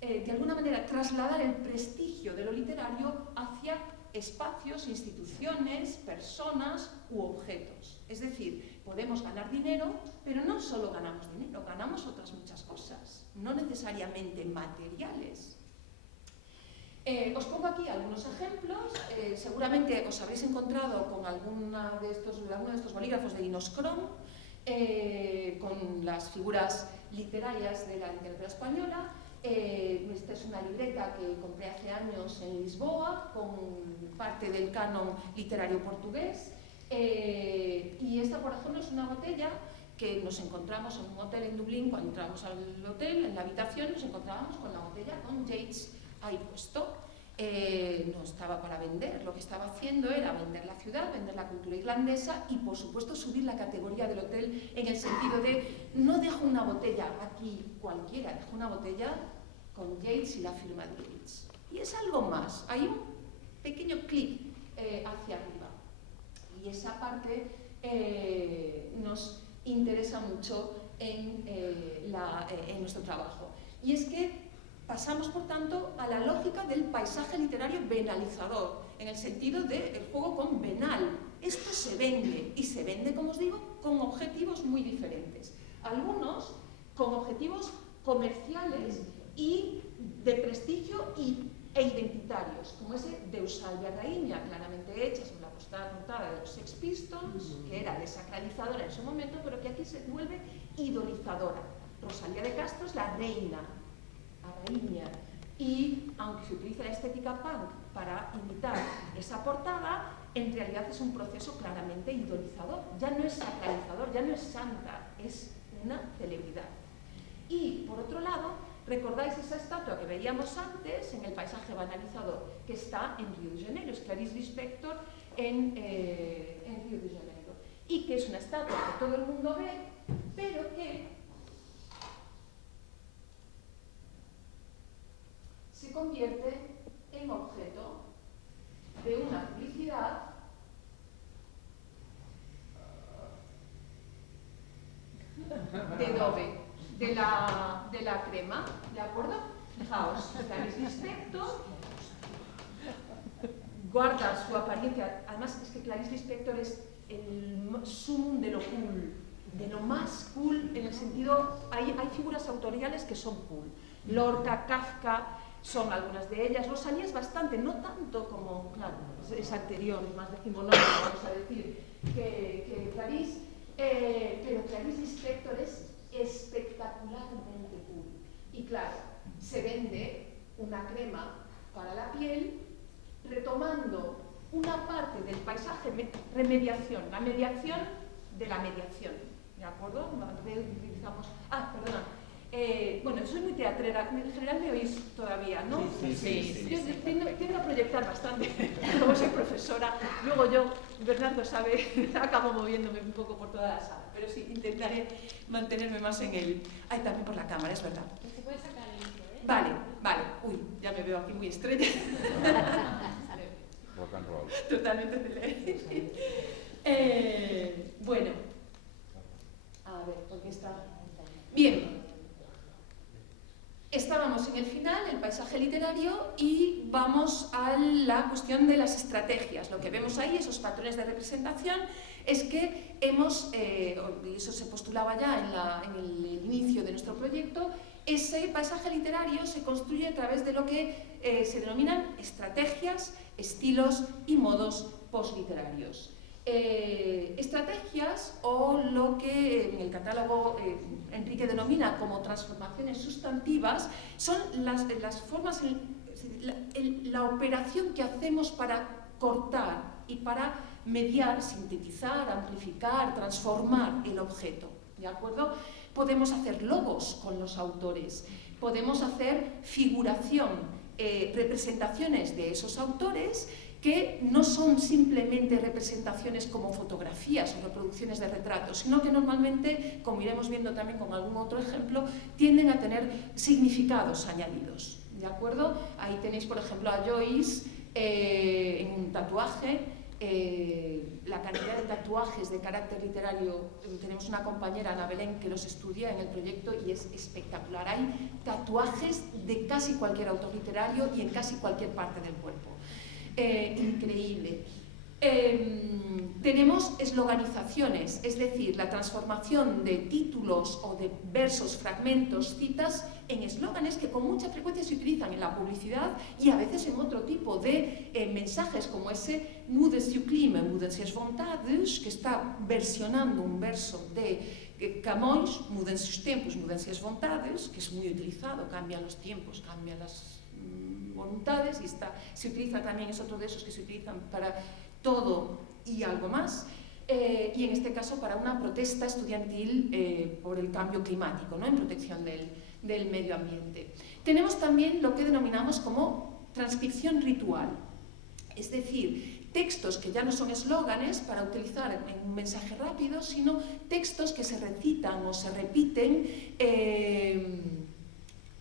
de alguna manera trasladar el prestigio de lo literario hacia espacios, instituciones, personas u objetos. Es decir, podemos ganar dinero, pero no solo ganamos dinero, ganamos otras muchas cosas, no necesariamente materiales. Os pongo aquí algunos ejemplos. Seguramente os habréis encontrado con alguno de estos bolígrafos de Dinos Crom, con las figuras literarias de la literatura española. Esta es una libreta que compré hace años en Lisboa, con parte del canon literario portugués. Y esta, por ejemplo, es una botella que nos encontramos en un hotel en Dublín. Cuando entramos al hotel, en la habitación, nos encontrábamos con la botella con Yeats ahí puesto. No estaba para vender, lo que estaba haciendo era vender la ciudad, vender la cultura irlandesa y, por supuesto, subir la categoría del hotel en el sentido de no dejo una botella aquí cualquiera, dejo una botella con Yeats y la firma de Yeats. Y es algo más, hay un pequeño clic hacia arriba. Y esa parte nos interesa mucho en nuestro trabajo. Y es que pasamos, por tanto, a la lógica del paisaje literario venalizador, en el sentido del juego con venal. Esto se vende, y se vende, como os digo, con objetivos muy diferentes. Algunos con objetivos comerciales y de prestigio e identitarios, como ese Deus salve a Raíña, claramente hecha sobre la portada de los Sex Pistols, que era desacralizadora en su momento, pero que aquí se vuelve idolizadora. Rosalía de Castro es la reina, a Raíña, y aunque se utiliza la estética punk para imitar esa portada, en realidad es un proceso claramente idolizador. Ya no es sacralizador, ya no es santa, es una celebridad. Y, por otro lado, recordáis esa estatua que veíamos antes en el paisaje banalizador, que está en Río de Janeiro, es Clarice Lispector en Río de Janeiro, y que es una estatua que todo el mundo ve, pero que se convierte en objeto de una publicidad de Dove, de la crema, ¿de acuerdo? Fijaos, Clarice Lispector guarda su apariencia. Además, es que Clarice Lispector es el sumum de lo cool, de lo más cool, en el sentido, hay figuras autoriales que son cool. Lorca, Kafka, son algunas de ellas. Rosalía es bastante, no tanto como, claro, es anterior, es más decimonónica, vamos a decir, que Clarice, pero Clarice Lispector es espectacularmente cool. Y claro, se vende una crema para la piel retomando una parte del paisaje, remediación, la mediación de la mediación, ¿de acuerdo? Utilizamos, perdona. Bueno, soy muy teatrera, en general me oís todavía, ¿no? Sí. Yo tiendo a proyectar bastante, como soy profesora, luego yo, Bernardo sabe, acabo moviéndome un poco por toda la sala, pero sí, intentaré mantenerme más en el... también por la cámara, es verdad. Se puede sacar el intro, ¿eh? Vale. Uy, ya me veo aquí muy estrella. Rock and roll. Totalmente celere. Bueno, a ver, porque está... Bien, estábamos en el final, el paisaje literario, y vamos a la cuestión de las estrategias. Lo que vemos ahí, esos patrones de representación, es que hemos, y eso se postulaba ya en el inicio de nuestro proyecto, ese paisaje literario se construye a través de lo que se denominan estrategias, estilos y modos postliterarios. Estrategias, o lo que en el catálogo Enrique denomina como transformaciones sustantivas, son las formas, la operación que hacemos para cortar y para mediar, sintetizar, amplificar, transformar el objeto, ¿de acuerdo? Podemos hacer logos con los autores, podemos hacer figuración, representaciones de esos autores que no son simplemente representaciones como fotografías o reproducciones de retratos, sino que normalmente, como iremos viendo también con algún otro ejemplo, tienden a tener significados añadidos, ¿de acuerdo? Ahí tenéis, por ejemplo, a Joyce en un tatuaje. La cantidad de tatuajes de carácter literario, tenemos una compañera, Ana Belén, que los estudia en el proyecto y es espectacular. Hay tatuajes de casi cualquier autor literario y en casi cualquier parte del cuerpo. Increíble. Tenemos esloganizaciones, es decir, la transformación de títulos o de versos, fragmentos, citas en eslóganes que con mucha frecuencia se utilizan en la publicidad y a veces en otro tipo de mensajes, como ese Mude seu clima, mude-se as vontades, que está versionando un verso de Camões, mudanse os tempos, mudanse as vontades, que es muy utilizado, cambian los tiempos, cambian las voluntades, y se utiliza también, es otro de esos que se utilizan para todo y algo más, y en este caso para una protesta estudiantil por el cambio climático, ¿no? En protección del medio ambiente. Tenemos también lo que denominamos como transcripción ritual, es decir, textos que ya no son eslóganes para utilizar en un mensaje rápido, sino textos que se recitan o se repiten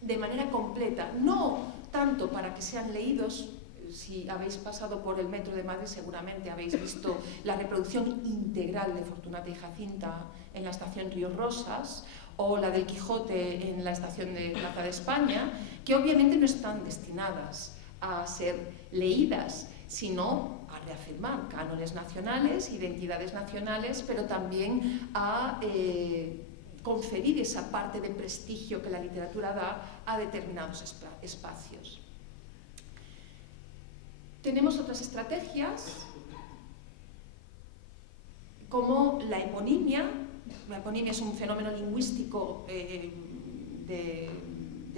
de manera completa, no tanto para que sean leídos. Si habéis pasado por el metro de Madrid seguramente habéis visto la reproducción integral de Fortunata y Jacinta en la estación Ríos Rosas, o la del Quijote en la estación de Plaza de España, que obviamente no están destinadas a ser leídas, sino a reafirmar cánones nacionales, identidades nacionales, pero también a conferir esa parte de prestigio que la literatura da a determinados espacios. Tenemos otras estrategias, como la eponimia. La eponimia es un fenómeno lingüístico de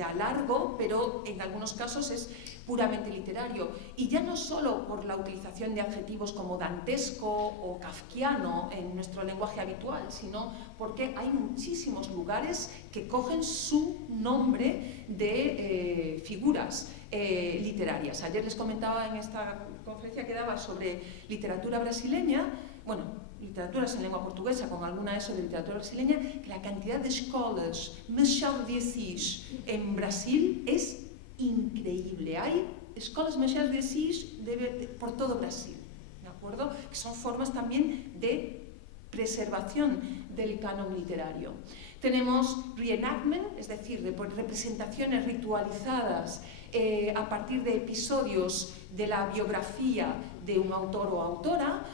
alargo, pero en algunos casos es puramente literario. Y ya no solo por la utilización de adjetivos como dantesco o kafkiano en nuestro lenguaje habitual, sino porque hay muchísimos lugares que cogen su nombre de figuras literarias. Ayer les comentaba en esta conferencia que daba sobre literatura brasileña, bueno, literaturas en lengua portuguesa con alguna ESO de literatura brasileña, que la cantidad de escolas Machado de Assis en Brasil es increíble. Hay escolas Machado de Assis por todo Brasil, ¿de acuerdo? Que son formas también de preservación del canon literario. Tenemos reenactment, es decir, representaciones ritualizadas a partir de episodios de la biografía de un autor o autora.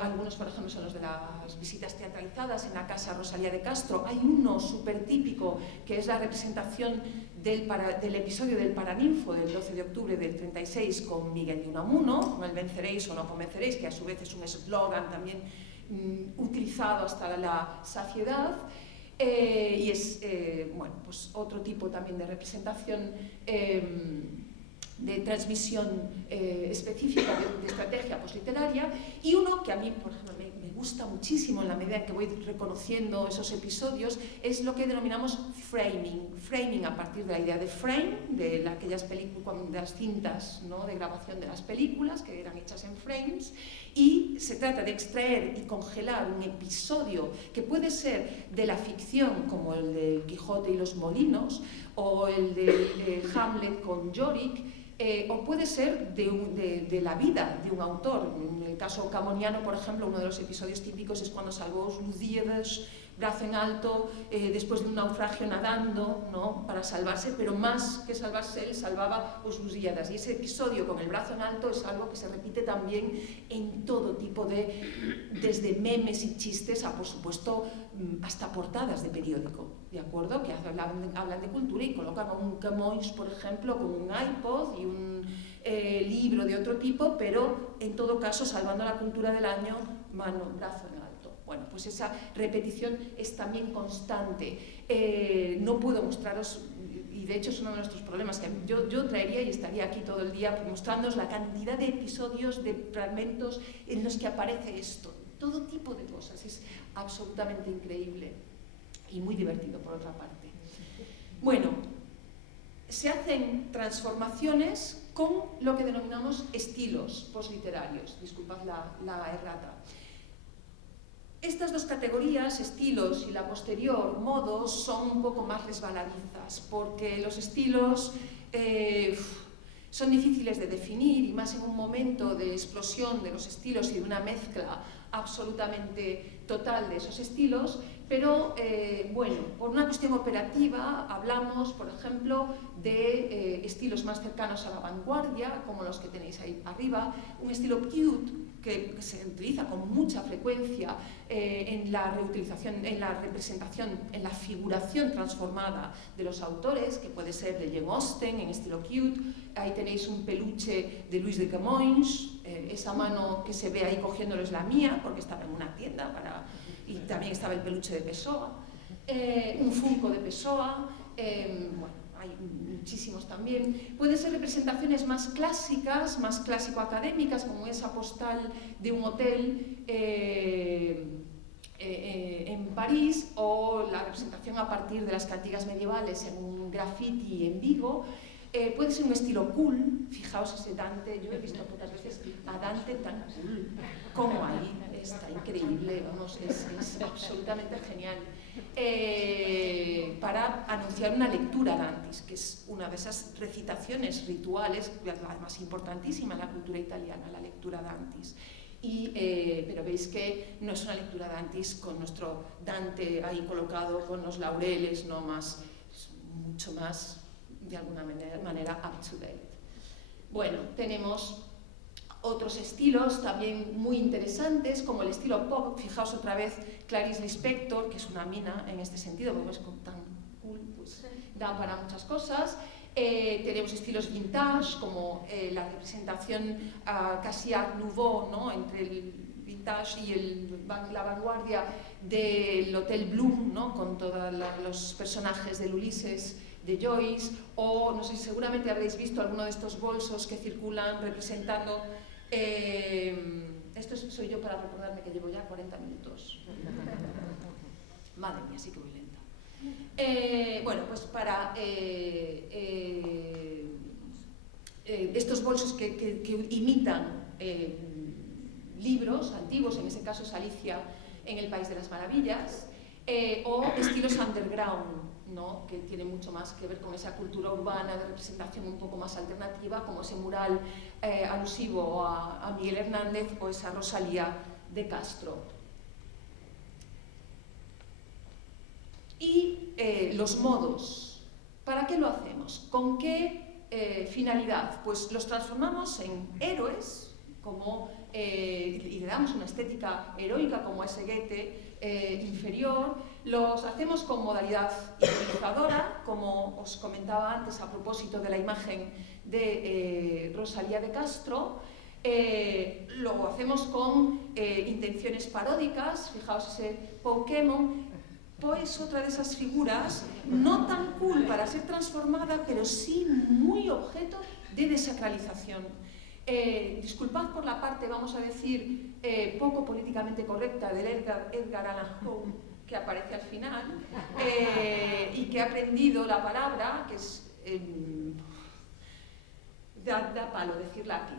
Algunos, por ejemplo, son los de las visitas teatralizadas en la Casa Rosalía de Castro. Hay uno súper típico que es la representación del episodio del Paraninfo del 12 de octubre del 36 con Miguel de Unamuno, con el venceréis o no convenceréis, que a su vez es un eslogan también utilizado hasta la saciedad. Y es bueno, pues otro tipo también de representación de transmisión específica de estrategia posliteraria, y uno que a mí, por ejemplo, me gusta muchísimo en la medida en que voy reconociendo esos episodios, es lo que denominamos framing a partir de la idea de frame, de aquellas películas, de las cintas, ¿no?, de grabación de las películas que eran hechas en frames, y se trata de extraer y congelar un episodio que puede ser de la ficción, como el del Quijote y los molinos, o el de Hamlet con Yorick, o puede ser de la vida de un autor. En el caso camoniano, por ejemplo, uno de los episodios típicos es cuando salvó a los Lusíadas, brazo en alto, después de un naufragio nadando, ¿no?, para salvarse, pero más que salvarse él, salvaba a los Lusíadas. Y ese episodio con el brazo en alto es algo que se repite también en todo tipo desde memes y chistes a, por supuesto, hasta portadas de periódico, ¿de acuerdo? Que hablan de cultura y colocan a un Camões, por ejemplo, con un iPod y un libro de otro tipo, pero en todo caso, salvando la cultura del año, brazo en alto. Bueno, pues esa repetición es también constante. No puedo mostraros, y de hecho es uno de nuestros problemas, que yo traería y estaría aquí todo el día mostrándoos la cantidad de episodios, de fragmentos en los que aparece esto, todo tipo de cosas. Es absolutamente increíble y muy divertido, por otra parte. Bueno, se hacen transformaciones con lo que denominamos estilos posliterarios. Disculpad la errata. Estas dos categorías, estilos y la posterior, modos, son un poco más resbaladizas, porque los estilos son difíciles de definir, y más en un momento de explosión de los estilos y de una mezcla absolutamente total de esos estilos, pero bueno, por una cuestión operativa hablamos, por ejemplo, de estilos más cercanos a la vanguardia, como los que tenéis ahí arriba, un estilo cute que se utiliza con mucha frecuencia en la reutilización, en la representación, en la figuración transformada de los autores, que puede ser de Jane Austen en estilo cute. Ahí tenéis un peluche de Louis de Camões, esa mano que se ve ahí cogiéndolo es la mía, porque estaba en una tienda para y también estaba el peluche de Pessoa, un Funko de Pessoa, bueno, hay muchísimos también. Pueden ser representaciones más clásicas, más clásico-académicas, como esa postal de un hotel en París, o la representación a partir de las cantigas medievales en un graffiti en Vigo. Puede ser un estilo cool, fijaos ese Dante, yo he visto pocas veces a Dante tan cool como ahí, está increíble, vamos, es absolutamente genial. Para anunciar una lectura Dantis, que es una de esas recitaciones rituales, además importantísima en la cultura italiana, la lectura Dantis. Pero veis que no es una lectura Dantis con nuestro Dante ahí colocado con los laureles, no más, es mucho más, de alguna manera, up to date. Bueno, tenemos otros estilos también muy interesantes, como el estilo pop. Fijaos otra vez Clarice Lispector, que es una mina en este sentido, porque es tan cool, pues da para muchas cosas. Tenemos estilos vintage, como la representación casi Art Nouveau, ¿no?, entre el vintage y la vanguardia del Hotel Bloom, ¿no?, con todos los personajes del Ulises de Joyce, o no sé, seguramente habréis visto alguno de estos bolsos que circulan representando. Esto soy yo para recordarme que llevo ya 40 minutos. Madre mía, sí que voy lenta. Bueno, pues para estos bolsos que imitan libros antiguos, en ese caso es Alicia en el País de las Maravillas, o estilos underground, ¿no?, que tiene mucho más que ver con esa cultura urbana de representación un poco más alternativa, como ese mural alusivo a Miguel Hernández o esa Rosalía de Castro. Y los modos, ¿para qué lo hacemos? ¿Con qué finalidad? Pues los transformamos en héroes, y le damos una estética heroica como ese Goethe inferior. Los hacemos con modalidad utilizadora, como os comentaba antes a propósito de la imagen de Rosalía de Castro. Lo hacemos con intenciones paródicas. Fijaos ese Pokémon. Pues otra de esas figuras, no tan cool para ser transformada, pero sí muy objeto de desacralización. Disculpad por la parte, vamos a decir, poco políticamente correcta del Edgar Allan Poe, que aparece al final, y que ha aprendido la palabra, que es... da palo decirla aquí.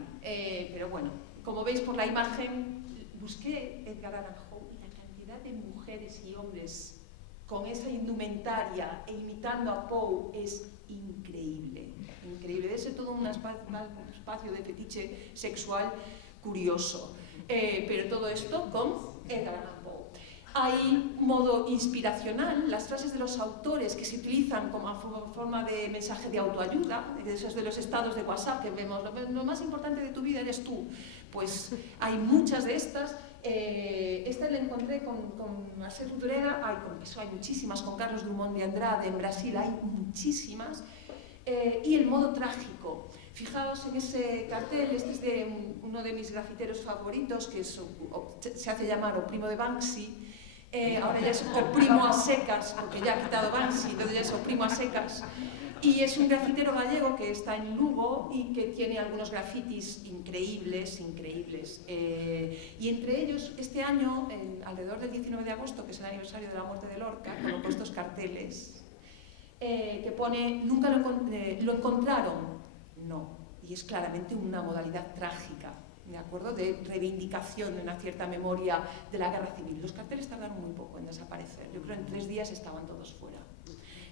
Pero bueno, como veis por la imagen, busqué Edgar Allan Poe y la cantidad de mujeres y hombres con esa indumentaria e imitando a Poe es increíble, increíble. Debe ser todo un espacio de fetiche sexual curioso. Pero todo esto con Edgar Allan Poe. Hay modo inspiracional, las frases de los autores que se utilizan como forma de mensaje de autoayuda, esos de los estados de WhatsApp que vemos, lo más importante de tu vida eres tú. Pues hay muchas de estas. Esta la encontré con Marcel Futurera, hay muchísimas, con Carlos Drummond de Andrade en Brasil hay muchísimas. Y el modo trágico. Fijaos en ese cartel, este es de uno de mis grafiteros favoritos, que se hace llamar O Primo de Banksy. Ahora ya es O Primo a secas, porque ya ha quitado Banksy, entonces ya es O Primo a secas. Y es un grafitero gallego que está en Lugo y que tiene algunos grafitis increíbles, increíbles. Y entre ellos, este año, alrededor del 19 de agosto, que es el aniversario de la muerte de Lorca, colocó estos carteles que pone, nunca lo encontraron. No, y es claramente una modalidad trágica, ¿de acuerdo?, de reivindicación de una cierta memoria de la guerra civil. Los carteles tardaron muy poco en desaparecer, yo creo que en 3 días estaban todos fuera.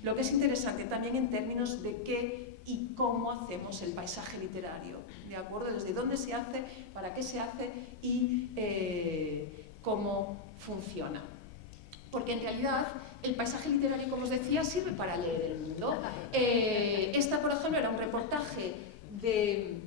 Lo que es interesante también en términos de qué y cómo hacemos el paisaje literario, ¿de acuerdo?, desde dónde se hace, para qué se hace y cómo funciona. Porque en realidad el paisaje literario, como os decía, sirve para leer el mundo. Esta, por ejemplo, era un reportaje de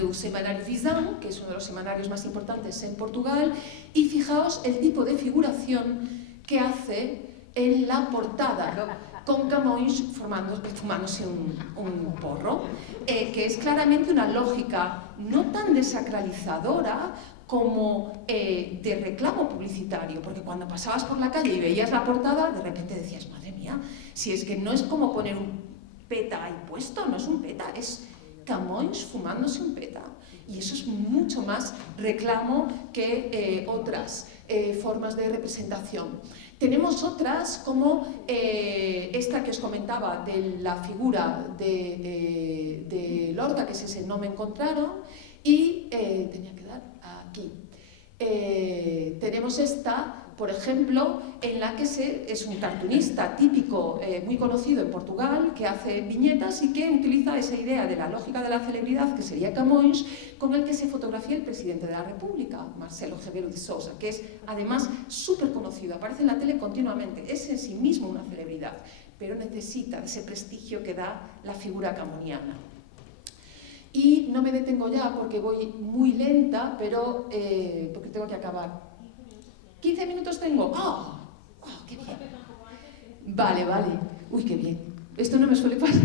un semanario Visão, que es uno de los semanarios más importantes en Portugal, y fijaos el tipo de figuración que hace en la portada. con Camões fumándose un porro, que es claramente una lógica no tan desacralizadora como de reclamo publicitario, porque cuando pasabas por la calle y veías la portada, de repente decías, madre mía, si es que no es como poner un peta ahí puesto, no es un peta, es Camões fumándose un peta. Y eso es mucho más reclamo que otras formas de representación. Tenemos otras como esta que os comentaba de la figura de Lorca, que es ese no me encontraron, y tenía que dar aquí. Tenemos esta, por ejemplo, en la que es un cartunista típico, muy conocido en Portugal, que hace viñetas y que utiliza esa idea de la lógica de la celebridad, que sería Camões, con el que se fotografía el presidente de la República, Marcelo Rebelo de Sousa, que es además súper conocido, aparece en la tele continuamente, es en sí mismo una celebridad, pero necesita de ese prestigio que da la figura camoniana. Y no me detengo ya porque voy muy lenta, pero porque tengo que acabar. 15 minutos tengo. ¡Oh! ¡Oh, qué bien! Vale, vale. Uy, qué bien. Esto no me suele pasar.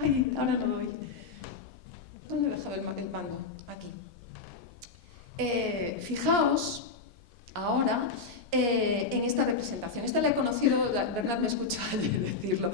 Ay, ahora no doy. ¿Dónde he dejado el mando? Aquí. Fijaos ahora en esta representación. Esta la he conocido, Bernat me escuchó ayer decirlo,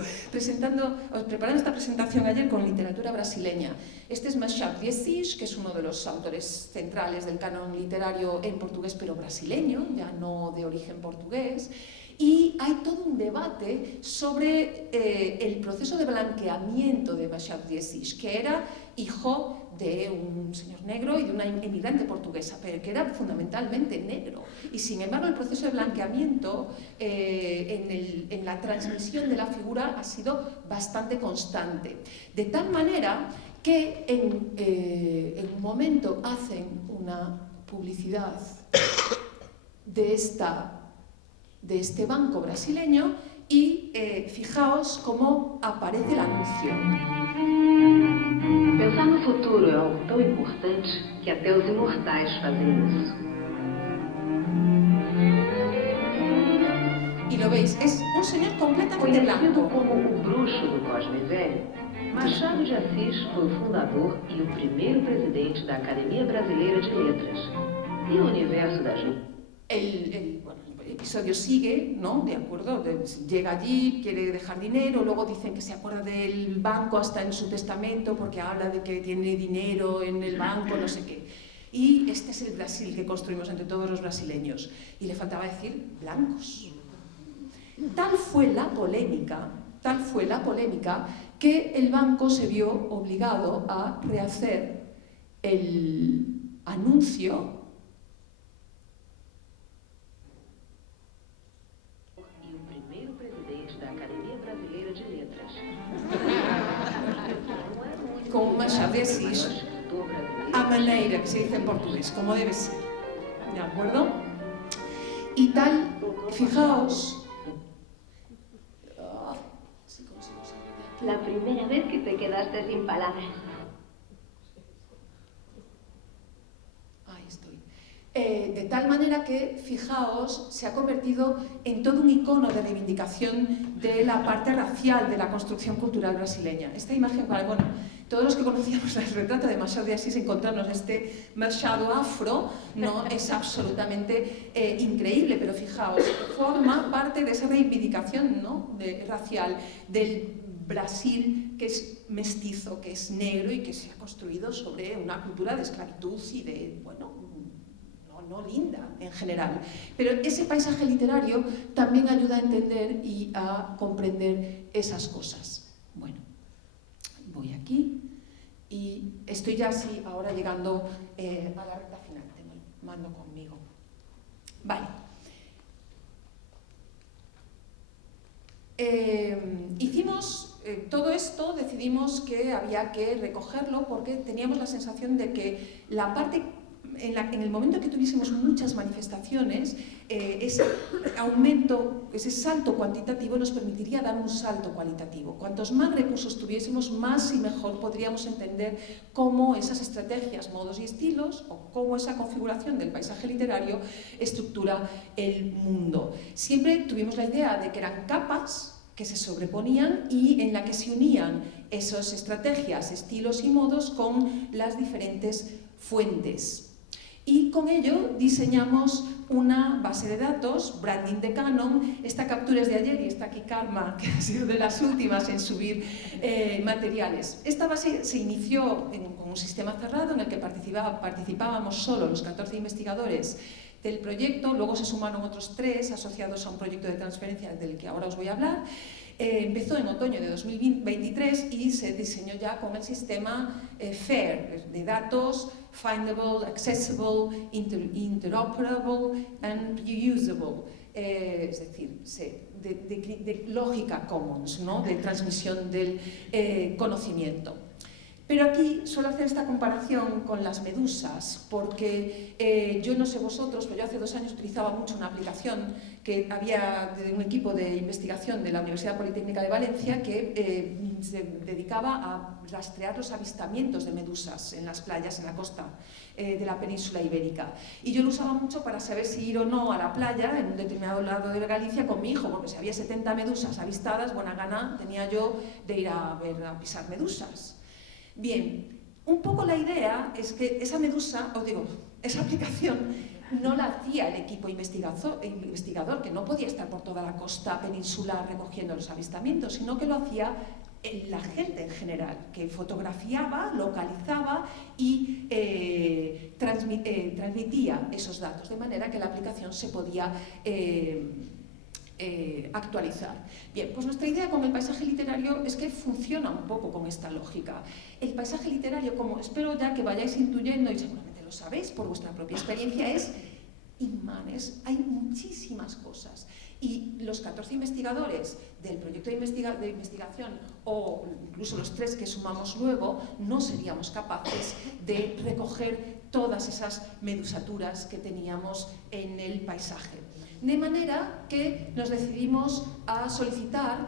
preparando esta presentación ayer con literatura brasileña. Este es Machado de Assis, que es uno de los autores centrales del canon literario en portugués, pero brasileño, ya no de origen portugués. Y hay todo un debate sobre el proceso de blanqueamiento de Machado de Assis, que era hijo de un señor negro y de una inmigrante portuguesa, pero que era fundamentalmente negro. Y sin embargo el proceso de blanqueamiento en la transmisión de la figura ha sido bastante constante. De tal manera que en un momento hacen una publicidad de este banco brasileño y fijaos cómo aparece el anuncio. Pensar no futuro é algo tão importante que até os imortais fazem isso. Y lo veis, es un señor completamente Conhecido blanco. como o bruxo do Cosme Velho, Machado de Assis foi o fundador e o primeiro presidente da Academia Brasileira de Letras. E o universo da gente. El episodio sigue, ¿no? De acuerdo, llega allí, quiere dejar dinero, luego dicen que se acuerda del banco hasta en su testamento porque habla de que tiene dinero en el banco, no sé qué. Y este es el Brasil que construimos entre todos los brasileños. Y le faltaba decir blancos. Tal fue la polémica que el banco se vio obligado a rehacer el anuncio con Machado de Assis a maneira, que se dice en portugués, como debe ser. ¿De acuerdo? Y tal, fijaos. Si consigo salir de aquí. La primera vez que te quedaste sin palabras. Ahí estoy. De tal manera que, fijaos, se ha convertido en todo un icono de reivindicación de la parte racial de la construcción cultural brasileña. Esta imagen, bueno, todos los que conocíamos el retrato de Machado de Assis, encontrarnos este Machado afro, ¿no? Es absolutamente increíble, pero fijaos, forma parte de esa reivindicación, ¿no? racial del Brasil, que es mestizo, que es negro y que se ha construido sobre una cultura de esclavitud y de, bueno, no linda en general. Pero ese paisaje literario también ayuda a entender y a comprender esas cosas. Bueno, voy aquí y estoy ya así ahora llegando a la recta final. Tengo el mando conmigo. Vale. Hicimos todo esto, decidimos que había que recogerlo porque teníamos la sensación de que la parte en el momento que tuviésemos muchas manifestaciones, ese aumento, ese salto cuantitativo nos permitiría dar un salto cualitativo. Cuantos más recursos tuviésemos, más y mejor podríamos entender cómo esas estrategias, modos y estilos, o cómo esa configuración del paisaje literario estructura el mundo. Siempre tuvimos la idea de que eran capas que se sobreponían y en la que se unían esas estrategias, estilos y modos con las diferentes fuentes. Y con ello diseñamos una base de datos, Branding de Canon. Esta captura es de ayer y está aquí Karma, que ha sido de las últimas en subir materiales. Esta base se inició con un sistema cerrado en el que participábamos solo los 14 investigadores del proyecto, luego se sumaron otros 3 asociados a un proyecto de transferencia del que ahora os voy a hablar. Empezó en otoño de 2023 y se diseñó ya con el sistema FAIR, de datos, findable, accessible, interoperable and reusable, es decir, de lógica commons, ¿no? De transmisión del conocimiento. Pero aquí suelo hacer esta comparación con las medusas, porque yo no sé vosotros, pero yo hace 2 años utilizaba mucho una aplicación que había de un equipo de investigación de la Universidad Politécnica de Valencia que se dedicaba a rastrear los avistamientos de medusas en las playas, en la costa de la península ibérica. Y yo lo usaba mucho para saber si ir o no a la playa en un determinado lado de Galicia con mi hijo, porque si había 70 medusas avistadas, buena gana tenía yo de ir a pisar medusas. Bien, un poco la idea es que esa medusa, esa aplicación no la hacía el equipo investigador, que no podía estar por toda la costa peninsular recogiendo los avistamientos, sino que lo hacía la gente en general, que fotografiaba, localizaba y transmitía esos datos, de manera que la aplicación se podía actualizar. Bien, pues nuestra idea con el paisaje literario es que funciona un poco con esta lógica. El paisaje literario, como espero ya que vayáis intuyendo, y seguramente lo sabéis por vuestra propia experiencia, es inmanes, hay muchísimas cosas. Y los 14 investigadores del proyecto de investigación, o incluso los 3 que sumamos luego, no seríamos capaces de recoger todas esas medusaturas que teníamos en el paisaje. De manera que nos decidimos a solicitar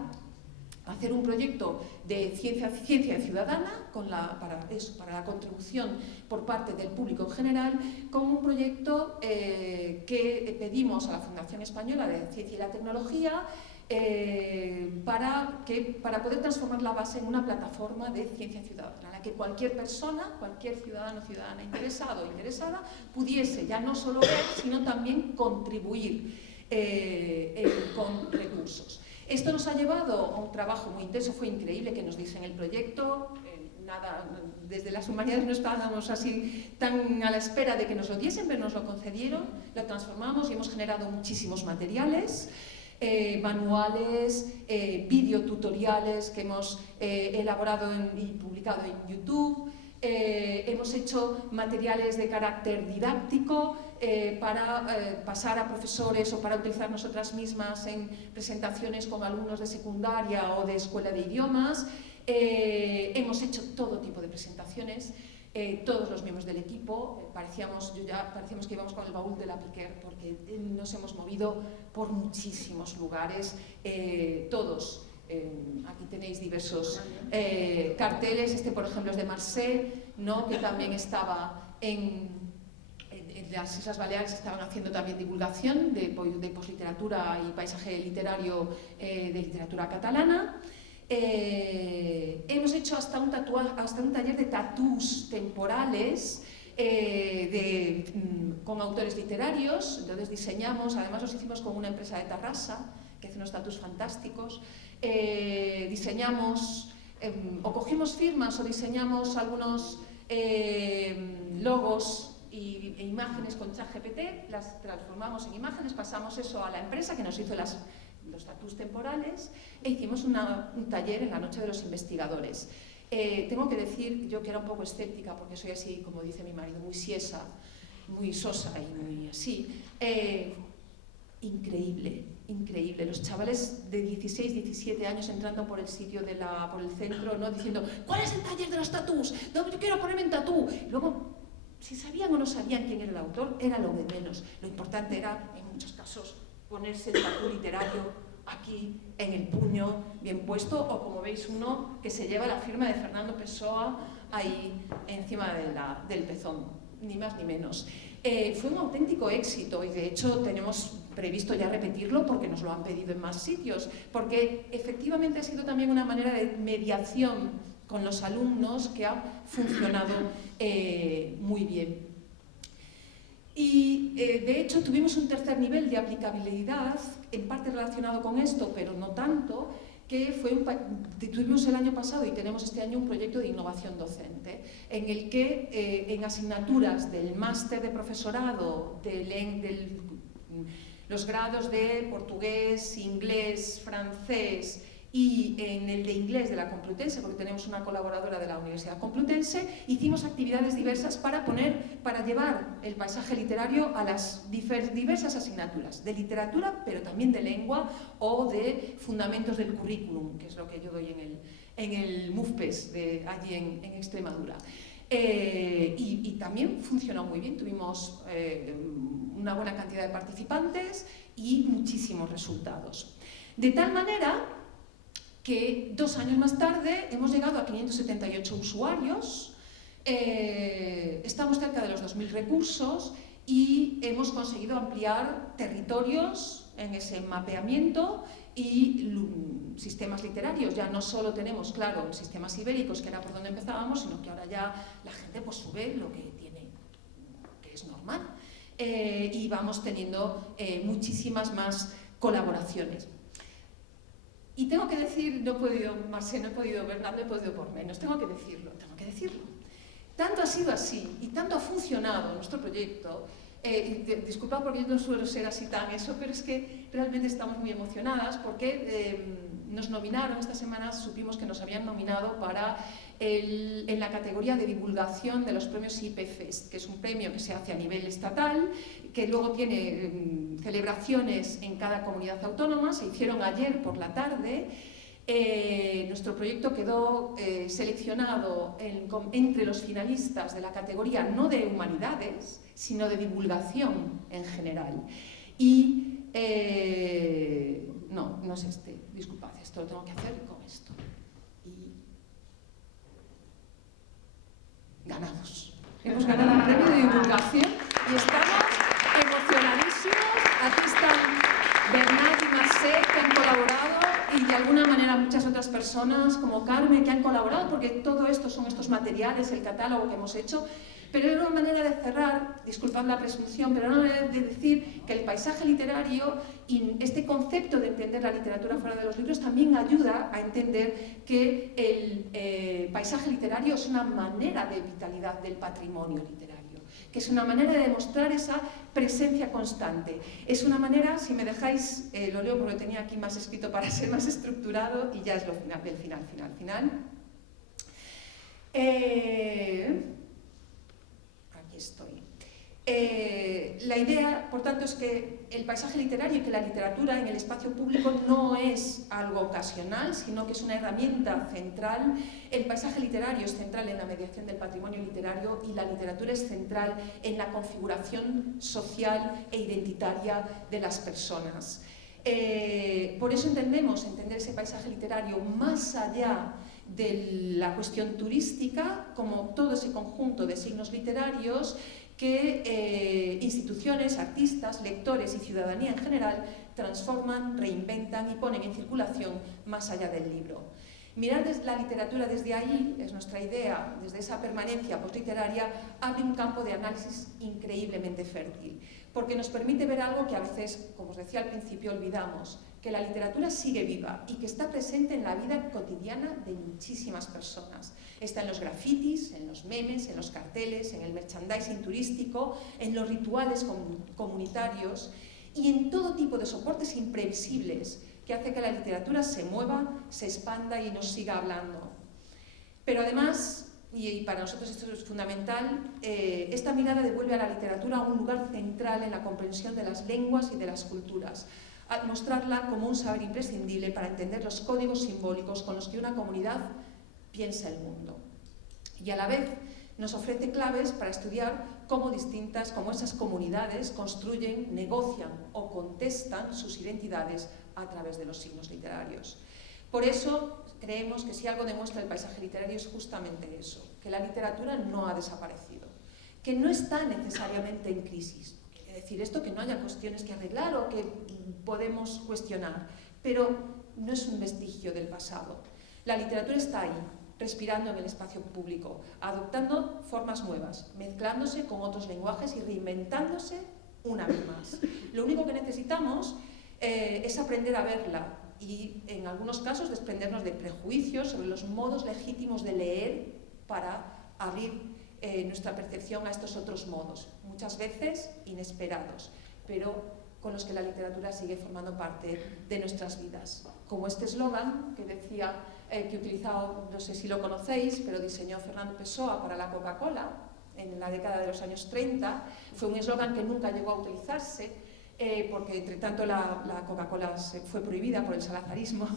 hacer un proyecto de ciencia ciudadana para la contribución por parte del público en general, con un proyecto que pedimos a la Fundación Española de Ciencia y la Tecnología para poder transformar la base en una plataforma de ciencia ciudadana, en la que cualquier persona, cualquier ciudadano o ciudadana interesado o interesada pudiese ya no solo ver, sino también contribuir con recursos. Esto nos ha llevado a un trabajo muy intenso, fue increíble que nos dicen el proyecto, desde las humanidades no estábamos así tan a la espera de que nos lo diesen, pero nos lo concedieron, lo transformamos y hemos generado muchísimos materiales, manuales, videotutoriales que hemos elaborado y publicado en YouTube. Hemos hecho materiales de carácter didáctico para pasar a profesores o para utilizar nosotras mismas en presentaciones con alumnos de secundaria o de escuela de idiomas. Hemos hecho todo tipo de presentaciones, todos los miembros del equipo, parecíamos que íbamos con el baúl de la Piquer, porque nos hemos movido por muchísimos lugares, todos. Aquí tenéis diversos carteles, este por ejemplo es de Marseille, ¿no? Que también estaba en las Islas Baleares, estaban haciendo también divulgación de posliteratura y paisaje literario de literatura catalana. Hemos hecho hasta un taller de tatús temporales con autores literarios. Entonces diseñamos, además los hicimos con una empresa de Tarrasa que hace unos tatús fantásticos. Diseñamos o cogimos firmas o diseñamos algunos logos e imágenes con ChatGPT, las transformamos en imágenes, pasamos eso a la empresa que nos hizo los tatús temporales e hicimos un taller en la noche de los investigadores. Tengo que decir, yo que era un poco escéptica porque soy así, como dice mi marido, muy siesa, muy sosa y muy así, increíble. Los chavales de 16, 17 años entrando por el sitio por el centro, ¿no? Diciendo, ¿cuál es el taller de los tatús? No, yo quiero ponerme en tatú. Luego, si sabían o no sabían quién era el autor, era lo de menos. Lo importante era, en muchos casos, ponerse el tatú literario aquí, en el puño, bien puesto, o como veis uno que se lleva la firma de Fernando Pessoa ahí encima del pezón, ni más ni menos. Fue un auténtico éxito y de hecho tenemos previsto ya repetirlo porque nos lo han pedido en más sitios, porque efectivamente ha sido también una manera de mediación con los alumnos que ha funcionado muy bien. Y de hecho tuvimos un tercer nivel de aplicabilidad, en parte relacionado con esto, pero no tanto, que tuvimos el año pasado y tenemos este año un proyecto de innovación docente, en el que en asignaturas del máster de profesorado, los grados de portugués, inglés, francés y en el de inglés de la Complutense, porque tenemos una colaboradora de la Universidad Complutense, hicimos actividades diversas para llevar el paisaje literario a las diversas asignaturas, de literatura, pero también de lengua o de fundamentos del currículum, que es lo que yo doy en el MUFPES allí en Extremadura. Y también funcionó muy bien, tuvimos una buena cantidad de participantes y muchísimos resultados. De tal manera que 2 años más tarde hemos llegado a 578 usuarios, estamos cerca de los 2.000 recursos y hemos conseguido ampliar territorios en ese mapeamiento y sistemas literarios. Ya no solo tenemos, claro, sistemas ibéricos, que era por donde empezábamos, sino que ahora ya la gente pues sube lo que tiene, que es normal. Y vamos teniendo muchísimas más colaboraciones. Y tengo que decir, no he podido, Marcé, no he podido, Bernat, no he podido por menos, tengo que decirlo. Tanto ha sido así y tanto ha funcionado nuestro proyecto, disculpad porque yo no suelo ser así tan eso, pero es que realmente estamos muy emocionadas porque nos nominaron, esta semana supimos que nos habían nominado en la categoría de divulgación de los premios IPFest, que es un premio que se hace a nivel estatal, que luego tiene celebraciones en cada comunidad autónoma. Se hicieron ayer por la tarde. Nuestro proyecto quedó seleccionado entre los finalistas de la categoría no de humanidades, sino de divulgación en general. Y no es este, disculpad, esto lo tengo que hacer con esto. Y ganamos. Hemos ganado un premio de divulgación y estamos emocionadísimos. Aquí están Bernat y Marcé, que han colaborado, y de alguna manera muchas otras personas como Carmen que han colaborado, porque todo esto son estos materiales, el catálogo que hemos hecho. Pero era una manera de cerrar, disculpad la presunción, pero era una manera de decir que el paisaje literario y este concepto de entender la literatura fuera de los libros también ayuda a entender que el paisaje literario es una manera de vitalidad del patrimonio literario, que es una manera de demostrar esa presencia constante. Es una manera, si me dejáis, lo leo porque tenía aquí más escrito para ser más estructurado y ya es lo final, del final. Estoy. La idea, por tanto, es que el paisaje literario y que la literatura en el espacio público no es algo ocasional, sino que es una herramienta central. El paisaje literario es central en la mediación del patrimonio literario y la literatura es central en la configuración social e identitaria de las personas. Por eso entender ese paisaje literario más allá de la cuestión turística, como todo ese conjunto de signos literarios que instituciones, artistas, lectores y ciudadanía en general transforman, reinventan y ponen en circulación más allá del libro. Mirar la literatura desde ahí, es nuestra idea, desde esa permanencia postliteraria, abre un campo de análisis increíblemente fértil, porque nos permite ver algo que a veces, como os decía al principio, olvidamos, que la literatura sigue viva y que está presente en la vida cotidiana de muchísimas personas. Está en los grafitis, en los memes, en los carteles, en el merchandising turístico, en los rituales comunitarios y en todo tipo de soportes imprevisibles que hace que la literatura se mueva, se expanda y nos siga hablando. Pero además, y para nosotros esto es fundamental, esta mirada devuelve a la literatura un lugar central en la comprensión de las lenguas y de las culturas, al mostrarla como un saber imprescindible para entender los códigos simbólicos con los que una comunidad piensa el mundo. Y a la vez nos ofrece claves para estudiar cómo esas comunidades construyen, negocian o contestan sus identidades a través de los signos literarios. Por eso creemos que si algo demuestra el paisaje literario es justamente eso, que la literatura no ha desaparecido, que no está necesariamente en crisis. Es decir, esto que no haya cuestiones que arreglar o que podemos cuestionar, pero no es un vestigio del pasado. La literatura está ahí, respirando en el espacio público, adoptando formas nuevas, mezclándose con otros lenguajes y reinventándose una vez más. Lo único que necesitamos es aprender a verla y, en algunos casos, desprendernos de prejuicios sobre los modos legítimos de leer para abrir nuestra percepción a estos otros modos, muchas veces inesperados, pero con los que la literatura sigue formando parte de nuestras vidas. Como este eslogan que decía, que he utilizado, no sé si lo conocéis, pero diseñó Fernando Pessoa para la Coca-Cola en la década de los años 30, fue un eslogan que nunca llegó a utilizarse, porque entre tanto la Coca-Cola fue prohibida por el salazarismo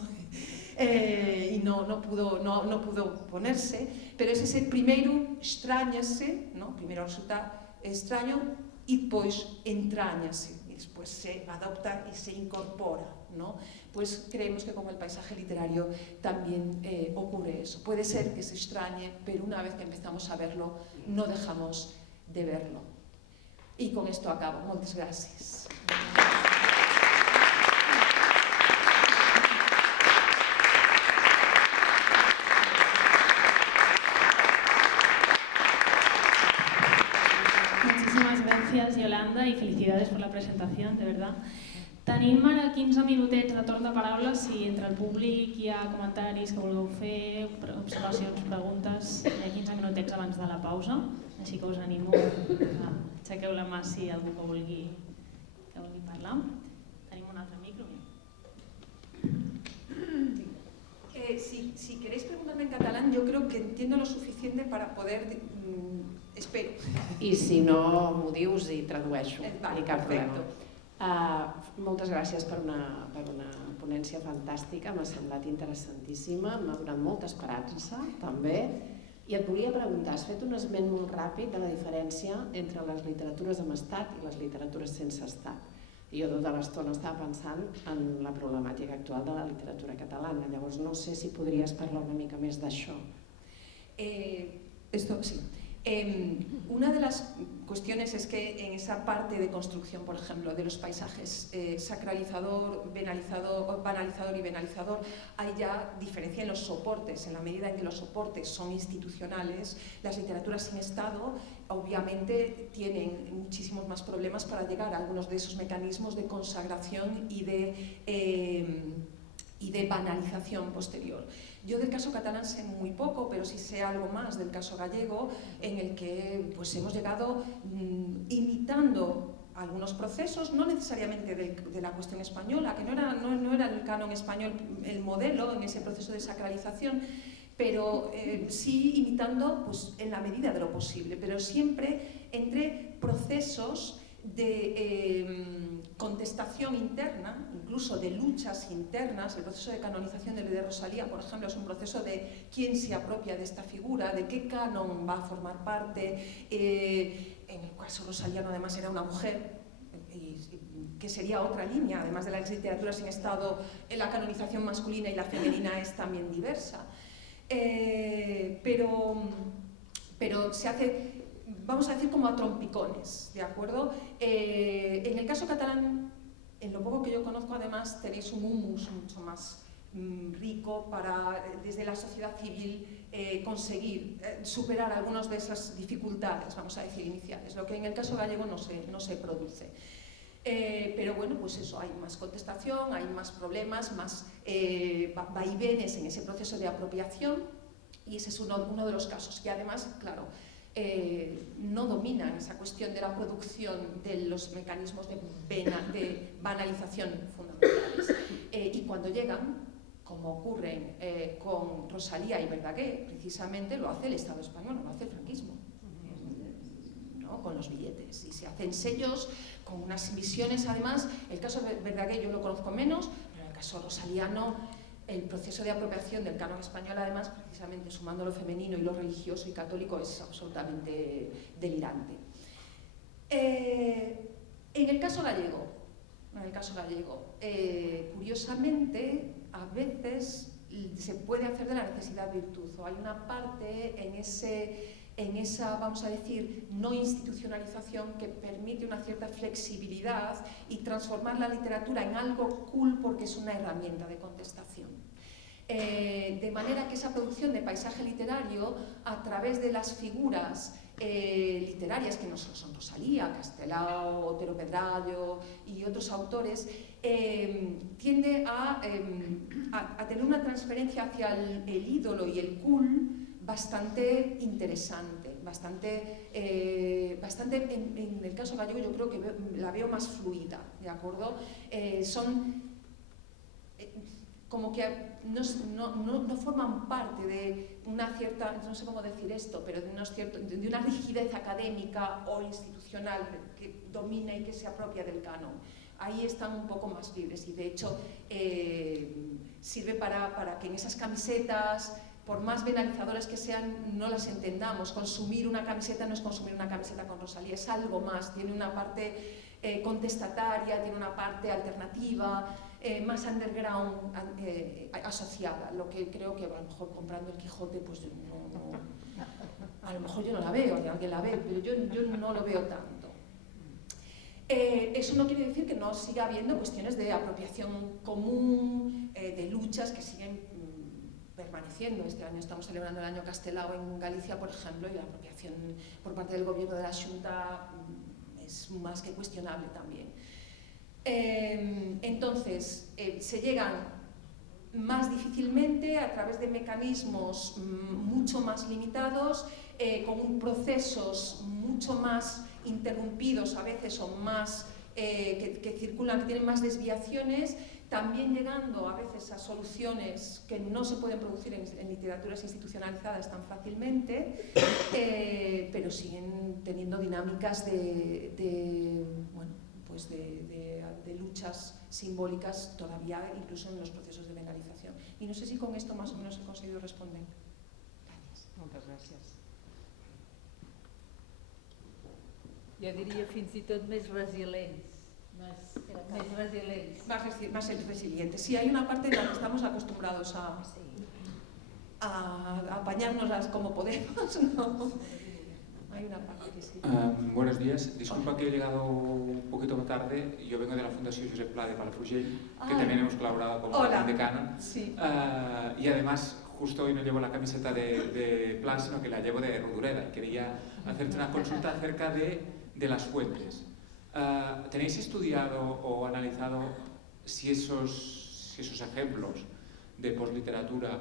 y no pudo ponerse, pero es ese primeiro estráñase, ¿no? Primero resulta extraño y después entráñase, y después se adopta y se incorpora, ¿no? Pues creemos que con el paisaje literario también ocurre eso. Puede ser que se extrañe, pero una vez que empezamos a verlo, no dejamos de verlo. Y con esto acabo. Muchas gracias. Muchísimas gracias, Yolanda, y felicidades por la presentación, de verdad. Tenim ara 15 minutets de torn de paraula. Si entre el públic hi ha comentaris que vulgueu fer, observacions, preguntes, hi ha 15 minutets abans de la pausa, així que us animo a aixequeu la mà si algú que vulgui parlar. Tenim un altre micro. Si queréis preguntarme en catalán, yo creo que entiendo lo suficiente para poder... espero. I si no m'ho dius i tradueixo, Vale, ni cap problema. perfecto. Moltes gràcies per una ponència fantàstica, m'ha semblat interessantíssima, m'ha donat molta esperança també, i et volia preguntar, has fet un esment molt ràpid de la diferència entre les literatures amb estat i les literatures sense estat. I jo tota l'estona estava pensant en la problemàtica actual de la literatura catalana, llavors no sé si podries parlar una mica més d'això. Esto sí. Una de las cuestiones es que en esa parte de construcción, por ejemplo, de los paisajes sacralizador, banalizador y venalizador, hay ya diferencia en los soportes. En la medida en que los soportes son institucionales, las literaturas sin Estado obviamente tienen muchísimos más problemas para llegar a algunos de esos mecanismos de consagración y de banalización posterior. Yo del caso catalán sé muy poco, pero sí sé algo más del caso gallego, en el que pues, hemos llegado imitando algunos procesos, no necesariamente de la cuestión española, que no era el canon español el modelo en ese proceso de sacralización, pero sí imitando pues, en la medida de lo posible, pero siempre entre procesos de contestación interna, incluso de luchas internas. El proceso de canonización de Rosalía, por ejemplo, es un proceso de quién se apropia de esta figura, de qué canon va a formar parte. En el caso rosaliano, además, era una mujer, que sería otra línea, además de la literatura sin Estado, la canonización masculina y la femenina es también diversa. Pero se hace, vamos a decir, como a trompicones, ¿de acuerdo? En el caso catalán, en lo poco que yo conozco, además, tenéis un humus mucho más rico para, desde la sociedad civil, conseguir superar algunas de esas dificultades, vamos a decir, iniciales, lo que en el caso gallego no se produce. Pero bueno, pues eso, hay más contestación, hay más problemas, más vaivenes en ese proceso de apropiación, y ese es uno de los casos que además, claro, no dominan esa cuestión de la producción de los mecanismos de banalización fundamentales. Y cuando llegan, como ocurre con Rosalía y Verdaguer, precisamente lo hace el Estado español, no lo hace el franquismo, ¿no? Con los billetes, y se hacen sellos con unas visiones. Además, el caso de Verdaguer yo lo conozco menos, pero en el caso rosaliano, el proceso de apropiación del canon español, además, precisamente sumando lo femenino y lo religioso y católico, es absolutamente delirante. En el caso gallego, curiosamente, a veces se puede hacer de la necesidad virtud, o hay una parte en ese en esa, vamos a decir, no institucionalización que permite una cierta flexibilidad y transformar la literatura en algo cool porque es una herramienta de contestación. De manera que esa producción de paisaje literario, a través de las figuras literarias, que no solo son Rosalía, Castelao, Otero Pedrallo y otros autores, tiende a tener una transferencia hacia el ídolo y el cool bastante interesante, bastante en el caso gallego yo creo que la veo más fluida, ¿de acuerdo? Son como que no forman parte de una cierta, no sé cómo decir esto, pero de una rigidez académica o institucional que domina y que se apropia del canon. Ahí están un poco más libres y de hecho sirve para que en esas camisetas, por más banalizadoras que sean, no las entendamos. Consumir una camiseta no es consumir una camiseta con Rosalía, es algo más, tiene una parte contestataria, tiene una parte alternativa, más underground asociada, lo que creo que a lo mejor comprando el Quijote, pues a lo mejor yo no la veo, alguien la ve, pero yo no lo veo tanto. Eso no quiere decir que no siga habiendo cuestiones de apropiación común, de luchas que siguen permaneciendo. Este año estamos celebrando el año Castelao en Galicia, por ejemplo, y la apropiación por parte del gobierno de la Xunta es más que cuestionable también. Entonces, se llegan más difícilmente a través de mecanismos mucho más limitados, con procesos mucho más interrumpidos a veces o más que circulan, que tienen más desviaciones, también llegando a veces a soluciones que no se pueden producir en literaturas institucionalizadas tan fácilmente, pero siguen teniendo dinámicas de luchas simbólicas todavía incluso en los procesos de banalización. Y no sé si con esto más o menos he conseguido responder. Gracias. Moltes gràcies. Jo diria fins i tot més resilients. Más resilientes. Sí, hay una parte en la que estamos acostumbrados a apañárnoslas como podemos, ¿no? Hay una parte que sí. Buenos días. Disculpa que he llegado un poquito tarde. Yo vengo de la Fundación Josep Pla de Palafrugell, que también hemos colaborado con el de Canon. Sí. Y además, justo hoy no llevo la camiseta de Pla, sino que la llevo de Rodureda. Quería hacerte una consulta acerca de las fuentes. ¿Tenéis estudiado o analizado si esos ejemplos de postliteratura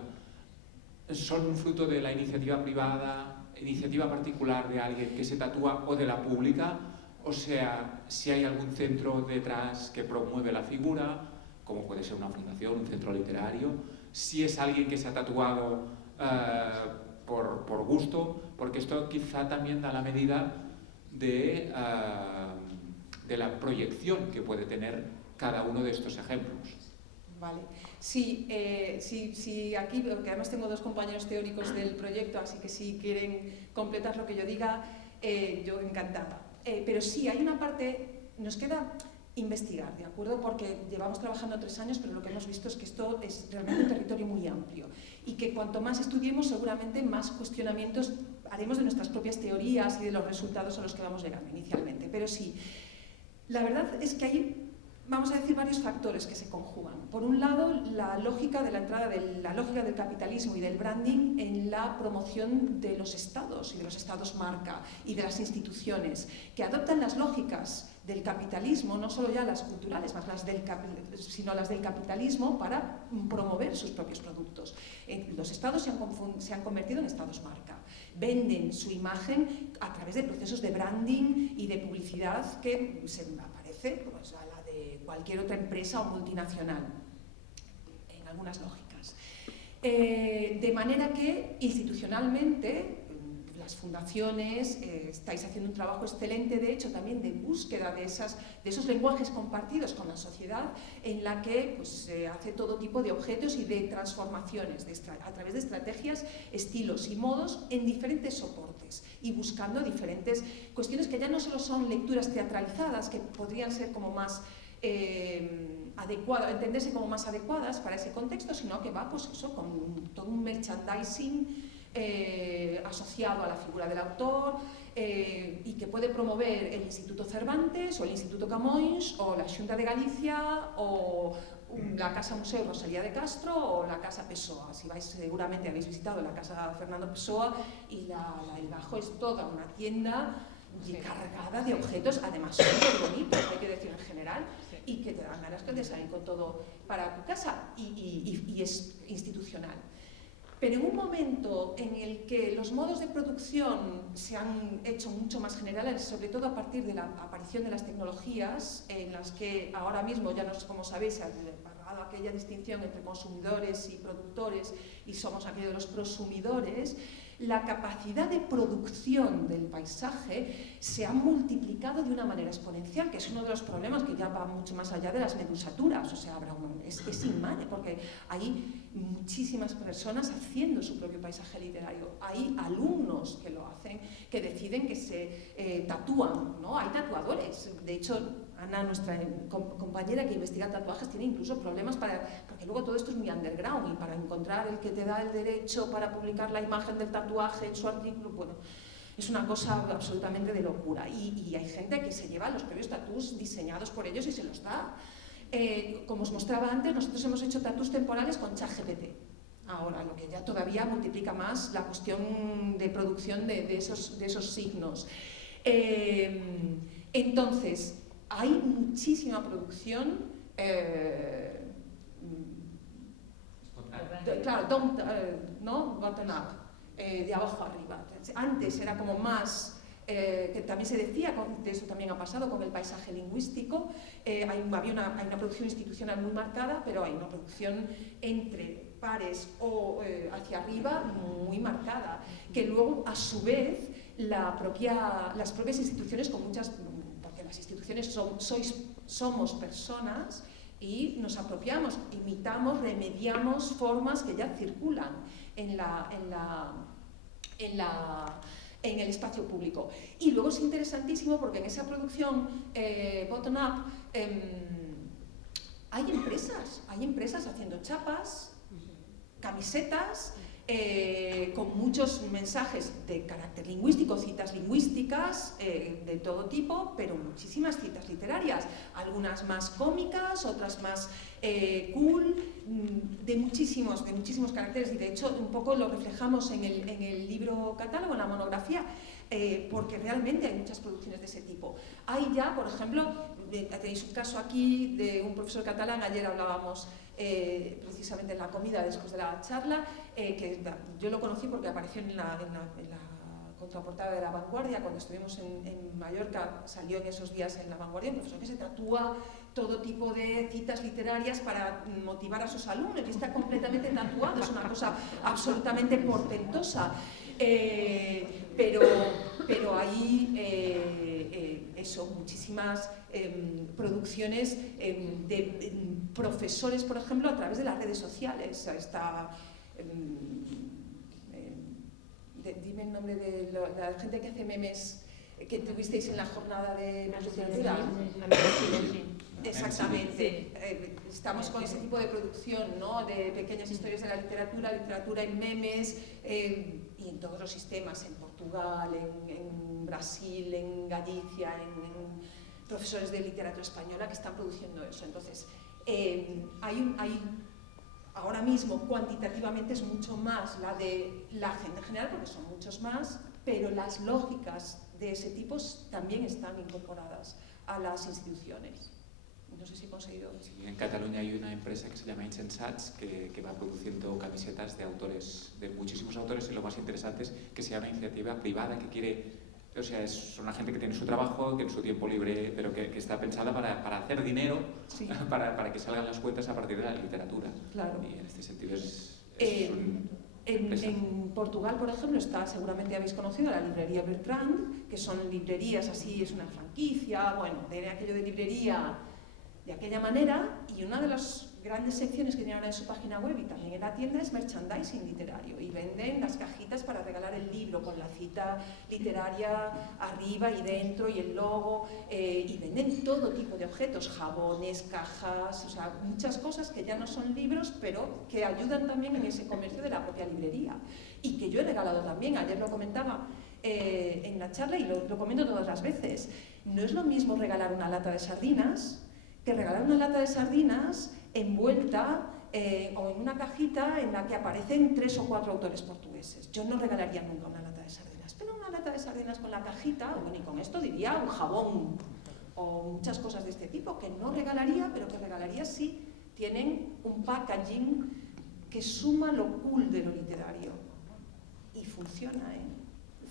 son un fruto de la iniciativa privada, iniciativa particular de alguien que se tatúa o de la pública? O sea, si hay algún centro detrás que promueve la figura, como puede ser una fundación, un centro literario, si es alguien que se ha tatuado por gusto, porque esto quizá también da la medida de la proyección que puede tener cada uno de estos ejemplos. Vale. Sí, aquí, porque además tengo dos compañeros teóricos del proyecto, así que si quieren completar lo que yo diga, yo encantada. Pero sí, hay una parte, nos queda investigar, ¿de acuerdo? Porque llevamos trabajando 3 años, pero lo que hemos visto es que esto es realmente un territorio muy amplio y que cuanto más estudiemos, seguramente más cuestionamientos haremos de nuestras propias teorías y de los resultados a los que vamos llegando inicialmente. Pero sí, la verdad es que hay, vamos a decir, varios factores que se conjugan. Por un lado, la lógica de la entrada la lógica del capitalismo y del branding en la promoción de los estados y de los estados marca y de las instituciones, que adoptan las lógicas del capitalismo, no solo ya las culturales, sino las del capitalismo para promover sus propios productos. Los estados se han convertido en estados marca. Venden su imagen a través de procesos de branding y de publicidad que se aparece pues, a la de cualquier otra empresa o multinacional, en algunas lógicas. De manera que institucionalmente las fundaciones estáis haciendo un trabajo excelente, de hecho también de búsqueda de esos lenguajes compartidos con la sociedad, en la que pues, se hace todo tipo de objetos y de transformaciones a través de estrategias, estilos y modos en diferentes soportes y buscando diferentes cuestiones que ya no solo son lecturas teatralizadas, que podrían ser como más entenderse como más adecuadas para ese contexto, sino que va pues eso, con todo un merchandising asociado a la figura del autor y que puede promover el Instituto Cervantes o el Instituto Camões o la Xunta de Galicia o la Casa Museo Rosalía de Castro o la Casa Pessoa. Si vais, seguramente habéis visitado la Casa Fernando Pessoa y el bajo es toda una tienda cargada de objetos, además súper bonitos, hay que decir en general, y que te dan ganas de salir con todo para tu casa y es institucional. Pero en un momento en el que los modos de producción se han hecho mucho más generales, sobre todo a partir de la aparición de las tecnologías, en las que ahora mismo, ya no sé cómo sabéis, se ha apagado aquella distinción entre consumidores y productores y somos aquellos de los prosumidores, la capacidad de producción del paisaje se ha multiplicado de una manera exponencial, que es uno de los problemas que ya va mucho más allá de las medusaturas, o sea, es inmane, porque hay muchísimas personas haciendo su propio paisaje literario, hay alumnos que lo hacen, que deciden que se tatúan, ¿no? Hay tatuadores, de hecho, Ana, nuestra compañera que investiga tatuajes, tiene incluso problemas porque luego todo esto es muy underground y para encontrar el que te da el derecho para publicar la imagen del tatuaje en su artículo, bueno, es una cosa absolutamente de locura y hay gente que se lleva los propios tatús diseñados por ellos y se los da. Como os mostraba antes, nosotros hemos hecho tatús temporales con ChatGPT. Ahora, lo que ya todavía multiplica más la cuestión de producción de esos signos. Entonces, hay muchísima producción, claro, ¿no? Bottom up, de abajo arriba. Antes era como más, que también se decía, de eso también ha pasado con el paisaje lingüístico, hay una producción institucional muy marcada, pero hay una producción entre pares o hacia arriba muy marcada, que luego a su vez las propias instituciones con muchas... Las instituciones somos personas y nos apropiamos, imitamos, remediamos formas que ya circulan en el espacio público. Y luego es interesantísimo porque en esa producción bottom-up hay empresas haciendo chapas, camisetas, con muchos mensajes de carácter lingüístico, citas lingüísticas de todo tipo, pero muchísimas citas literarias, algunas más cómicas, otras más cool, de muchísimos caracteres, y de hecho un poco lo reflejamos en el libro catálogo, en la monografía, porque realmente hay muchas producciones de ese tipo. Hay ya, por ejemplo, tenéis un caso aquí de un profesor catalán, ayer hablábamos precisamente en la comida después de la charla, que yo lo conocí porque apareció en la contraportada de La Vanguardia, cuando estuvimos en Mallorca, salió en esos días en La Vanguardia, un profesor que se tatúa todo tipo de citas literarias para motivar a sus alumnos, y está completamente tatuado, es una cosa absolutamente portentosa. Pero hay muchísimas producciones de profesores, por ejemplo, a través de las redes sociales. Dime el nombre de la gente que hace memes que tuvisteis en la jornada de literatura. Exactamente. Estamos con ese tipo de producción, ¿no? De pequeñas historias de la literatura en memes, y en todos los sistemas, en Portugal, en Brasil, en Galicia, en profesores de literatura española que están produciendo eso. Entonces, ahora mismo cuantitativamente es mucho más la de la gente en general, porque son muchos más, pero las lógicas de ese tipo también están incorporadas a las instituciones. No sé si he conseguido... Sí, en Cataluña hay una empresa que se llama Insensats que va produciendo camisetas de autores, de muchísimos autores, y lo más interesante es que sea una iniciativa privada que quiere, o sea, es una gente que tiene su trabajo, que en su tiempo libre, pero que está pensada para hacer dinero, sí, para que salgan las cuentas a partir de la literatura. Claro. Y en este sentido en Portugal, por ejemplo, seguramente habéis conocido la librería Bertrand, que son librerías así, es una franquicia, bueno, tiene aquello de librería de aquella manera, y una de las grandes secciones que tienen ahora en su página web y también en la tienda es merchandising literario, y venden las cajitas para regalar el libro con la cita literaria arriba y dentro y el logo, y venden todo tipo de objetos, jabones, cajas, o sea, muchas cosas que ya no son libros, pero que ayudan también en ese comercio de la propia librería. Y que yo he regalado también, ayer lo comentaba en la charla y lo comento todas las veces. No es lo mismo regalar una lata de sardinas que regalar una lata de sardinas envuelta o en una cajita en la que aparecen 3 o 4 autores portugueses. Yo no regalaría nunca una lata de sardinas, pero una lata de sardinas con la cajita, bueno, y con esto diría un jabón o muchas cosas de este tipo que no regalaría, pero que regalaría si tienen un packaging que suma lo cool de lo literario. Y funciona,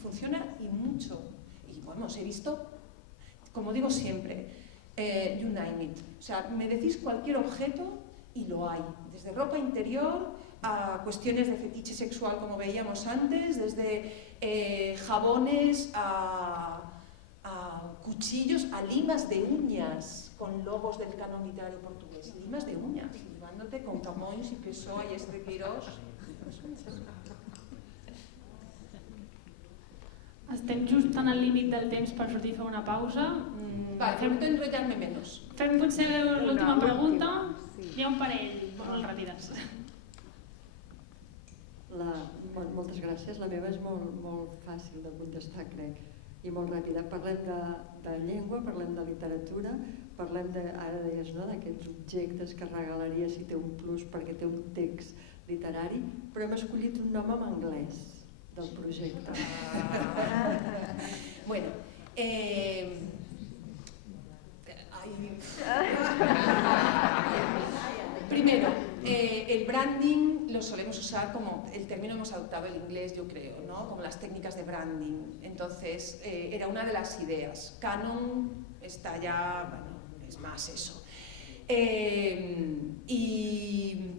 funciona y mucho. Y bueno, os he visto, como digo siempre, you name it. O sea, me decís cualquier objeto y lo hay. Desde ropa interior a cuestiones de fetiche sexual, como veíamos antes, desde jabones a cuchillos, a limas de uñas con logos del canon literario portugués. Limas de uñas, llevándote con Camões y Pessoa y este Quirós. Estem just en el límit del temps per sortir a fer una pausa. Vale, intento enrotllar-me menos. Fem potser l'última pregunta. Hi ha un parell, molt ràpides. Moltes gràcies. La meva és molt fàcil de contestar, crec, i molt ràpida. Parlem de llengua, parlem de literatura, parlem, ara deies, d'aquests objectes que regalaria si té un plus perquè té un text literari, però hem escollit un nom en anglès del projecte. Bueno, primero, el branding lo solemos usar como, el término hemos adoptado el inglés, yo creo, ¿no? Como las técnicas de branding. Entonces, era una de las ideas. Canon está ya, bueno, es más eso. Y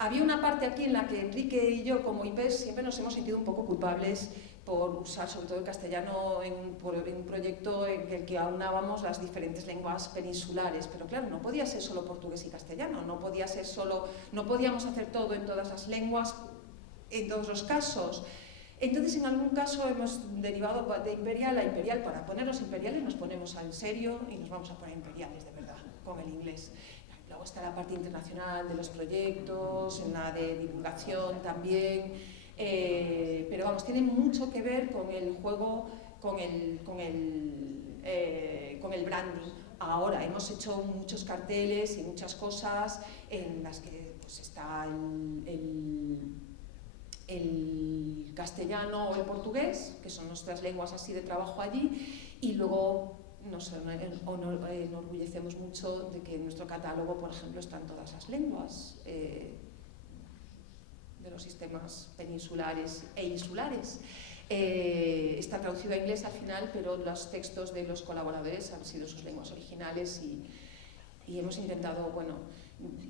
había una parte aquí en la que Enrique y yo, como IPES, siempre nos hemos sentido un poco culpables por usar sobre todo el castellano en un proyecto en el que aunábamos las diferentes lenguas peninsulares, pero claro, no podía ser solo portugués y castellano, no podíamos hacer todo en todas las lenguas, en todos los casos. Entonces, en algún caso hemos derivado de imperial a imperial. Para ponernos imperiales nos ponemos en serio y nos vamos a poner imperiales, de verdad, con el inglés. Luego está la parte internacional de los proyectos, en la de divulgación también, pero vamos, tiene mucho que ver con el juego, con el branding. Ahora hemos hecho muchos carteles y muchas cosas en las que pues, está el castellano o el portugués, que son nuestras lenguas así de trabajo allí, y luego nos enorgullecemos mucho de que en nuestro catálogo, por ejemplo, están todas las lenguas de los sistemas peninsulares e insulares. Está traducido a inglés al final, pero los textos de los colaboradores han sido sus lenguas originales y hemos intentado, bueno,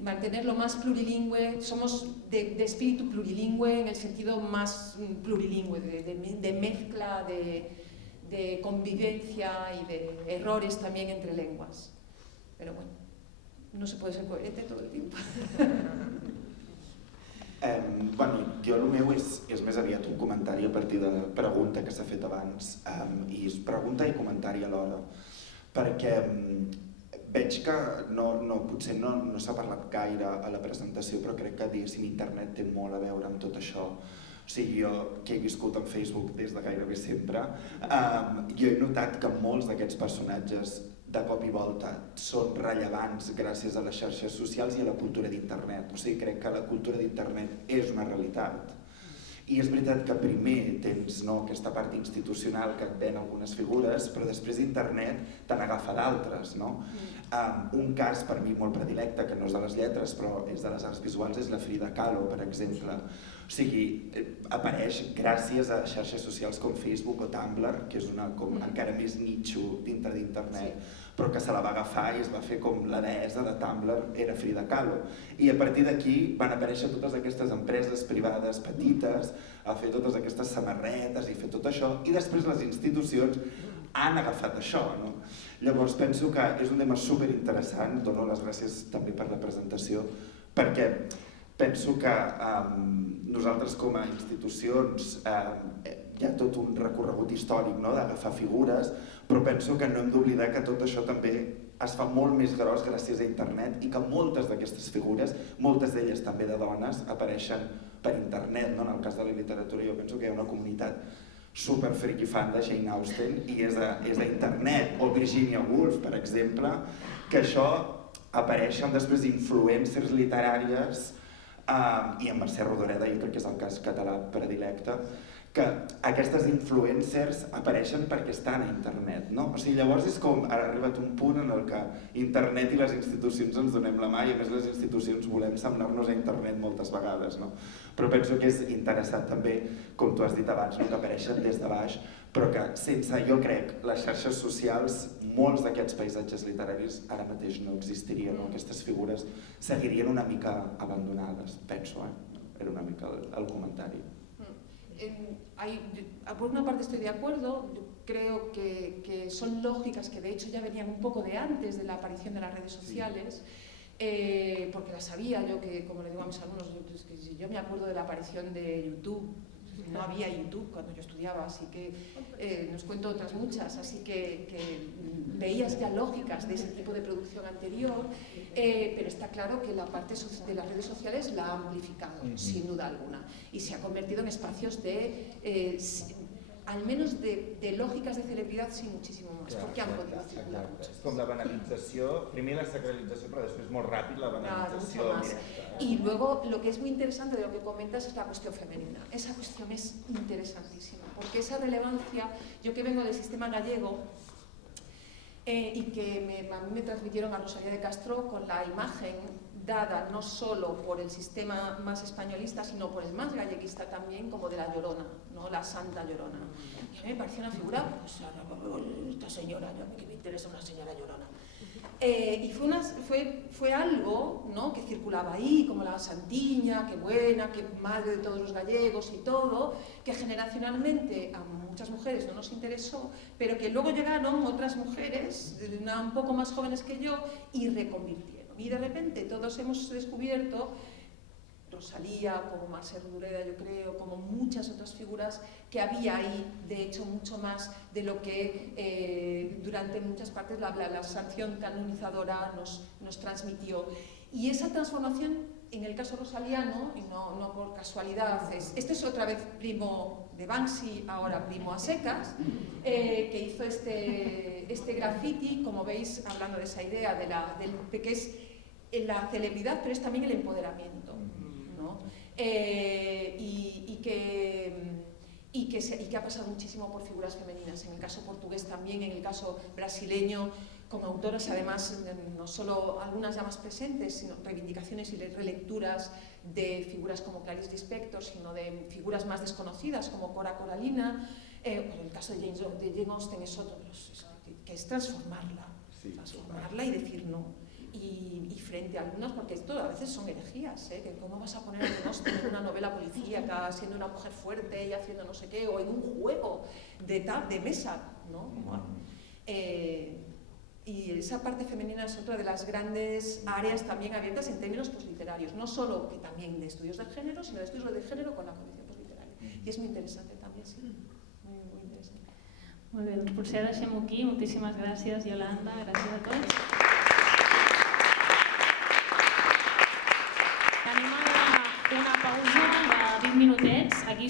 mantenerlo más plurilingüe. Somos de espíritu plurilingüe en el sentido más plurilingüe, de mezcla, de convivencia y de errores también entre lenguas. Pero bueno, no se puede ser coherente todo el tiempo. Bueno, jo el meu és més aviat un comentari a partir de la pregunta que s'ha fet abans, i és pregunta i comentari alhora, perquè veig que potser no s'ha parlat gaire a la presentació, però crec que diguéssim internet té molt a veure amb tot això. O sigui, jo que he viscut en Facebook des de gairebé sempre, jo he notat que molts d'aquests personatges de cop i volta són rellevants gràcies a les xarxes socials i a la cultura d'internet. O sigui, crec que la cultura d'internet és una realitat. I és veritat que primer tens aquesta part institucional que et ven algunes figures, però després internet te n'agafa d'altres. Un cas per mi molt predilecte, que no és de les lletres però és de les arts visuals, és la Frida Kahlo, per exemple. O sigui, apareix gràcies a xarxes socials com Facebook o Tumblr, que és encara més nicho dintre d'internet, però que se la va agafar i es va fer com la deessa de Tumblr, era Frida Kahlo. I a partir d'aquí van aparèixer totes aquestes empreses privades petites a fer totes aquestes samarretes i fer tot això, i després les institucions han agafat això. Llavors penso que és un tema superinteressant, dono les gràcies també per la presentació, perquè penso que nosaltres com a institucions hi ha tot un recorregut històric d'agafar figures, però penso que no hem d'oblidar que tot això també es fa molt més gros gràcies a internet i que moltes d'aquestes figures, moltes d'elles també de dones, apareixen per internet. En el cas de la literatura jo penso que hi ha una comunitat super friki fan de Jane Austen i és a internet, o Virginia Woolf, per exemple, que això apareixen després influencers literàries i en Mercè Rodoreda jo crec que és el cas català predilecte, que aquestes influencers apareixen perquè estan a internet. O sigui, llavors és com, ara ha arribat un punt en el que internet i les institucions ens donem la mà i a més les institucions volem semblar-nos a internet moltes vegades. Però penso que és interessant també, com tu has dit abans, que apareixen des de baix, però que sense, jo crec, les xarxes socials, molts d'aquests paisatges literaris ara mateix no existirien, aquestes figures seguirien una mica abandonades, penso, era una mica el comentari. Por una parte estoy de acuerdo, yo creo que son lógicas que de hecho ya venían un poco de antes de la aparición de las redes sociales, porque las sabía yo, que como le digo a mis alumnos, yo me acuerdo de la aparición de YouTube, no había YouTube cuando yo estudiaba, así que nos cuento otras muchas, así que veías ya lógicas de ese tipo de producción anterior, pero está claro que la parte de las redes sociales la ha amplificado, sin duda alguna, y se ha convertido en espacios de, al menos de lògiques de celebridad, sí, muchísimo más, porque han podido circular muchas. És com la banalització, primer la sacralització, pero después muy rápido la banalización directa. Y luego lo que es muy interesante de lo que comentas es la cuestión femenina. Esa cuestión es interesantísima, porque esa relevancia, yo que vengo del sistema gallego, y que a mí me transmitieron a Rosalía de Castro con la imagen dada no solo por el sistema más españolista, sino por el más galleguista también, como de la Llorona, la Santa Llorona. Y a mí me pareció una figura, pues, esta señora, que me interesa una señora Llorona. Y fue algo que circulaba ahí, como la santiña, qué buena, qué madre de todos los gallegos y todo, que generacionalmente a muchas mujeres no nos interesó, pero que luego llegaron otras mujeres, un poco más jóvenes que yo, y reconvirtieron. Y de repente todos hemos descubierto, Rosalía, como Mercè Rodoreda, yo creo, como muchas otras figuras, que había ahí, de hecho, mucho más de lo que durante muchas partes la sanción canonizadora nos transmitió. Y esa transformación, en el caso rosaliano, y no por casualidad, este es otra vez primo de Banksy, ahora primo a secas, que hizo este graffiti, como veis, hablando de esa idea, de que es la celebridad, pero es también el empoderamiento, y que ha pasado muchísimo por figuras femeninas, en el caso portugués también, en el caso brasileño, con autoras además, no solo algunas ya más presentes, sino reivindicaciones y relecturas de figuras como Clarice Lispector, sino de figuras más desconocidas como Cora Coralina, o el caso de Jane Austen es otro, que es transformarla y decir no. Y frente a algunas, porque esto a veces son herejías, que cómo vas a poner a Jane Austen en una novela policíaca siendo una mujer fuerte y haciendo no sé qué, o en un juego de mesa, ¿no? Y esa parte femenina es otra de las grandes áreas también abiertas en términos posliterarios, no solo que también de estudios del género, sino de estudios del género con la condición posliteraria. Y es muy interesante también, sí, muy interesante. Molt bé, doncs potser deixem-ho aquí. Moltíssimes gràcies, Yolanda, gràcies a tots. Tenim ara una pausa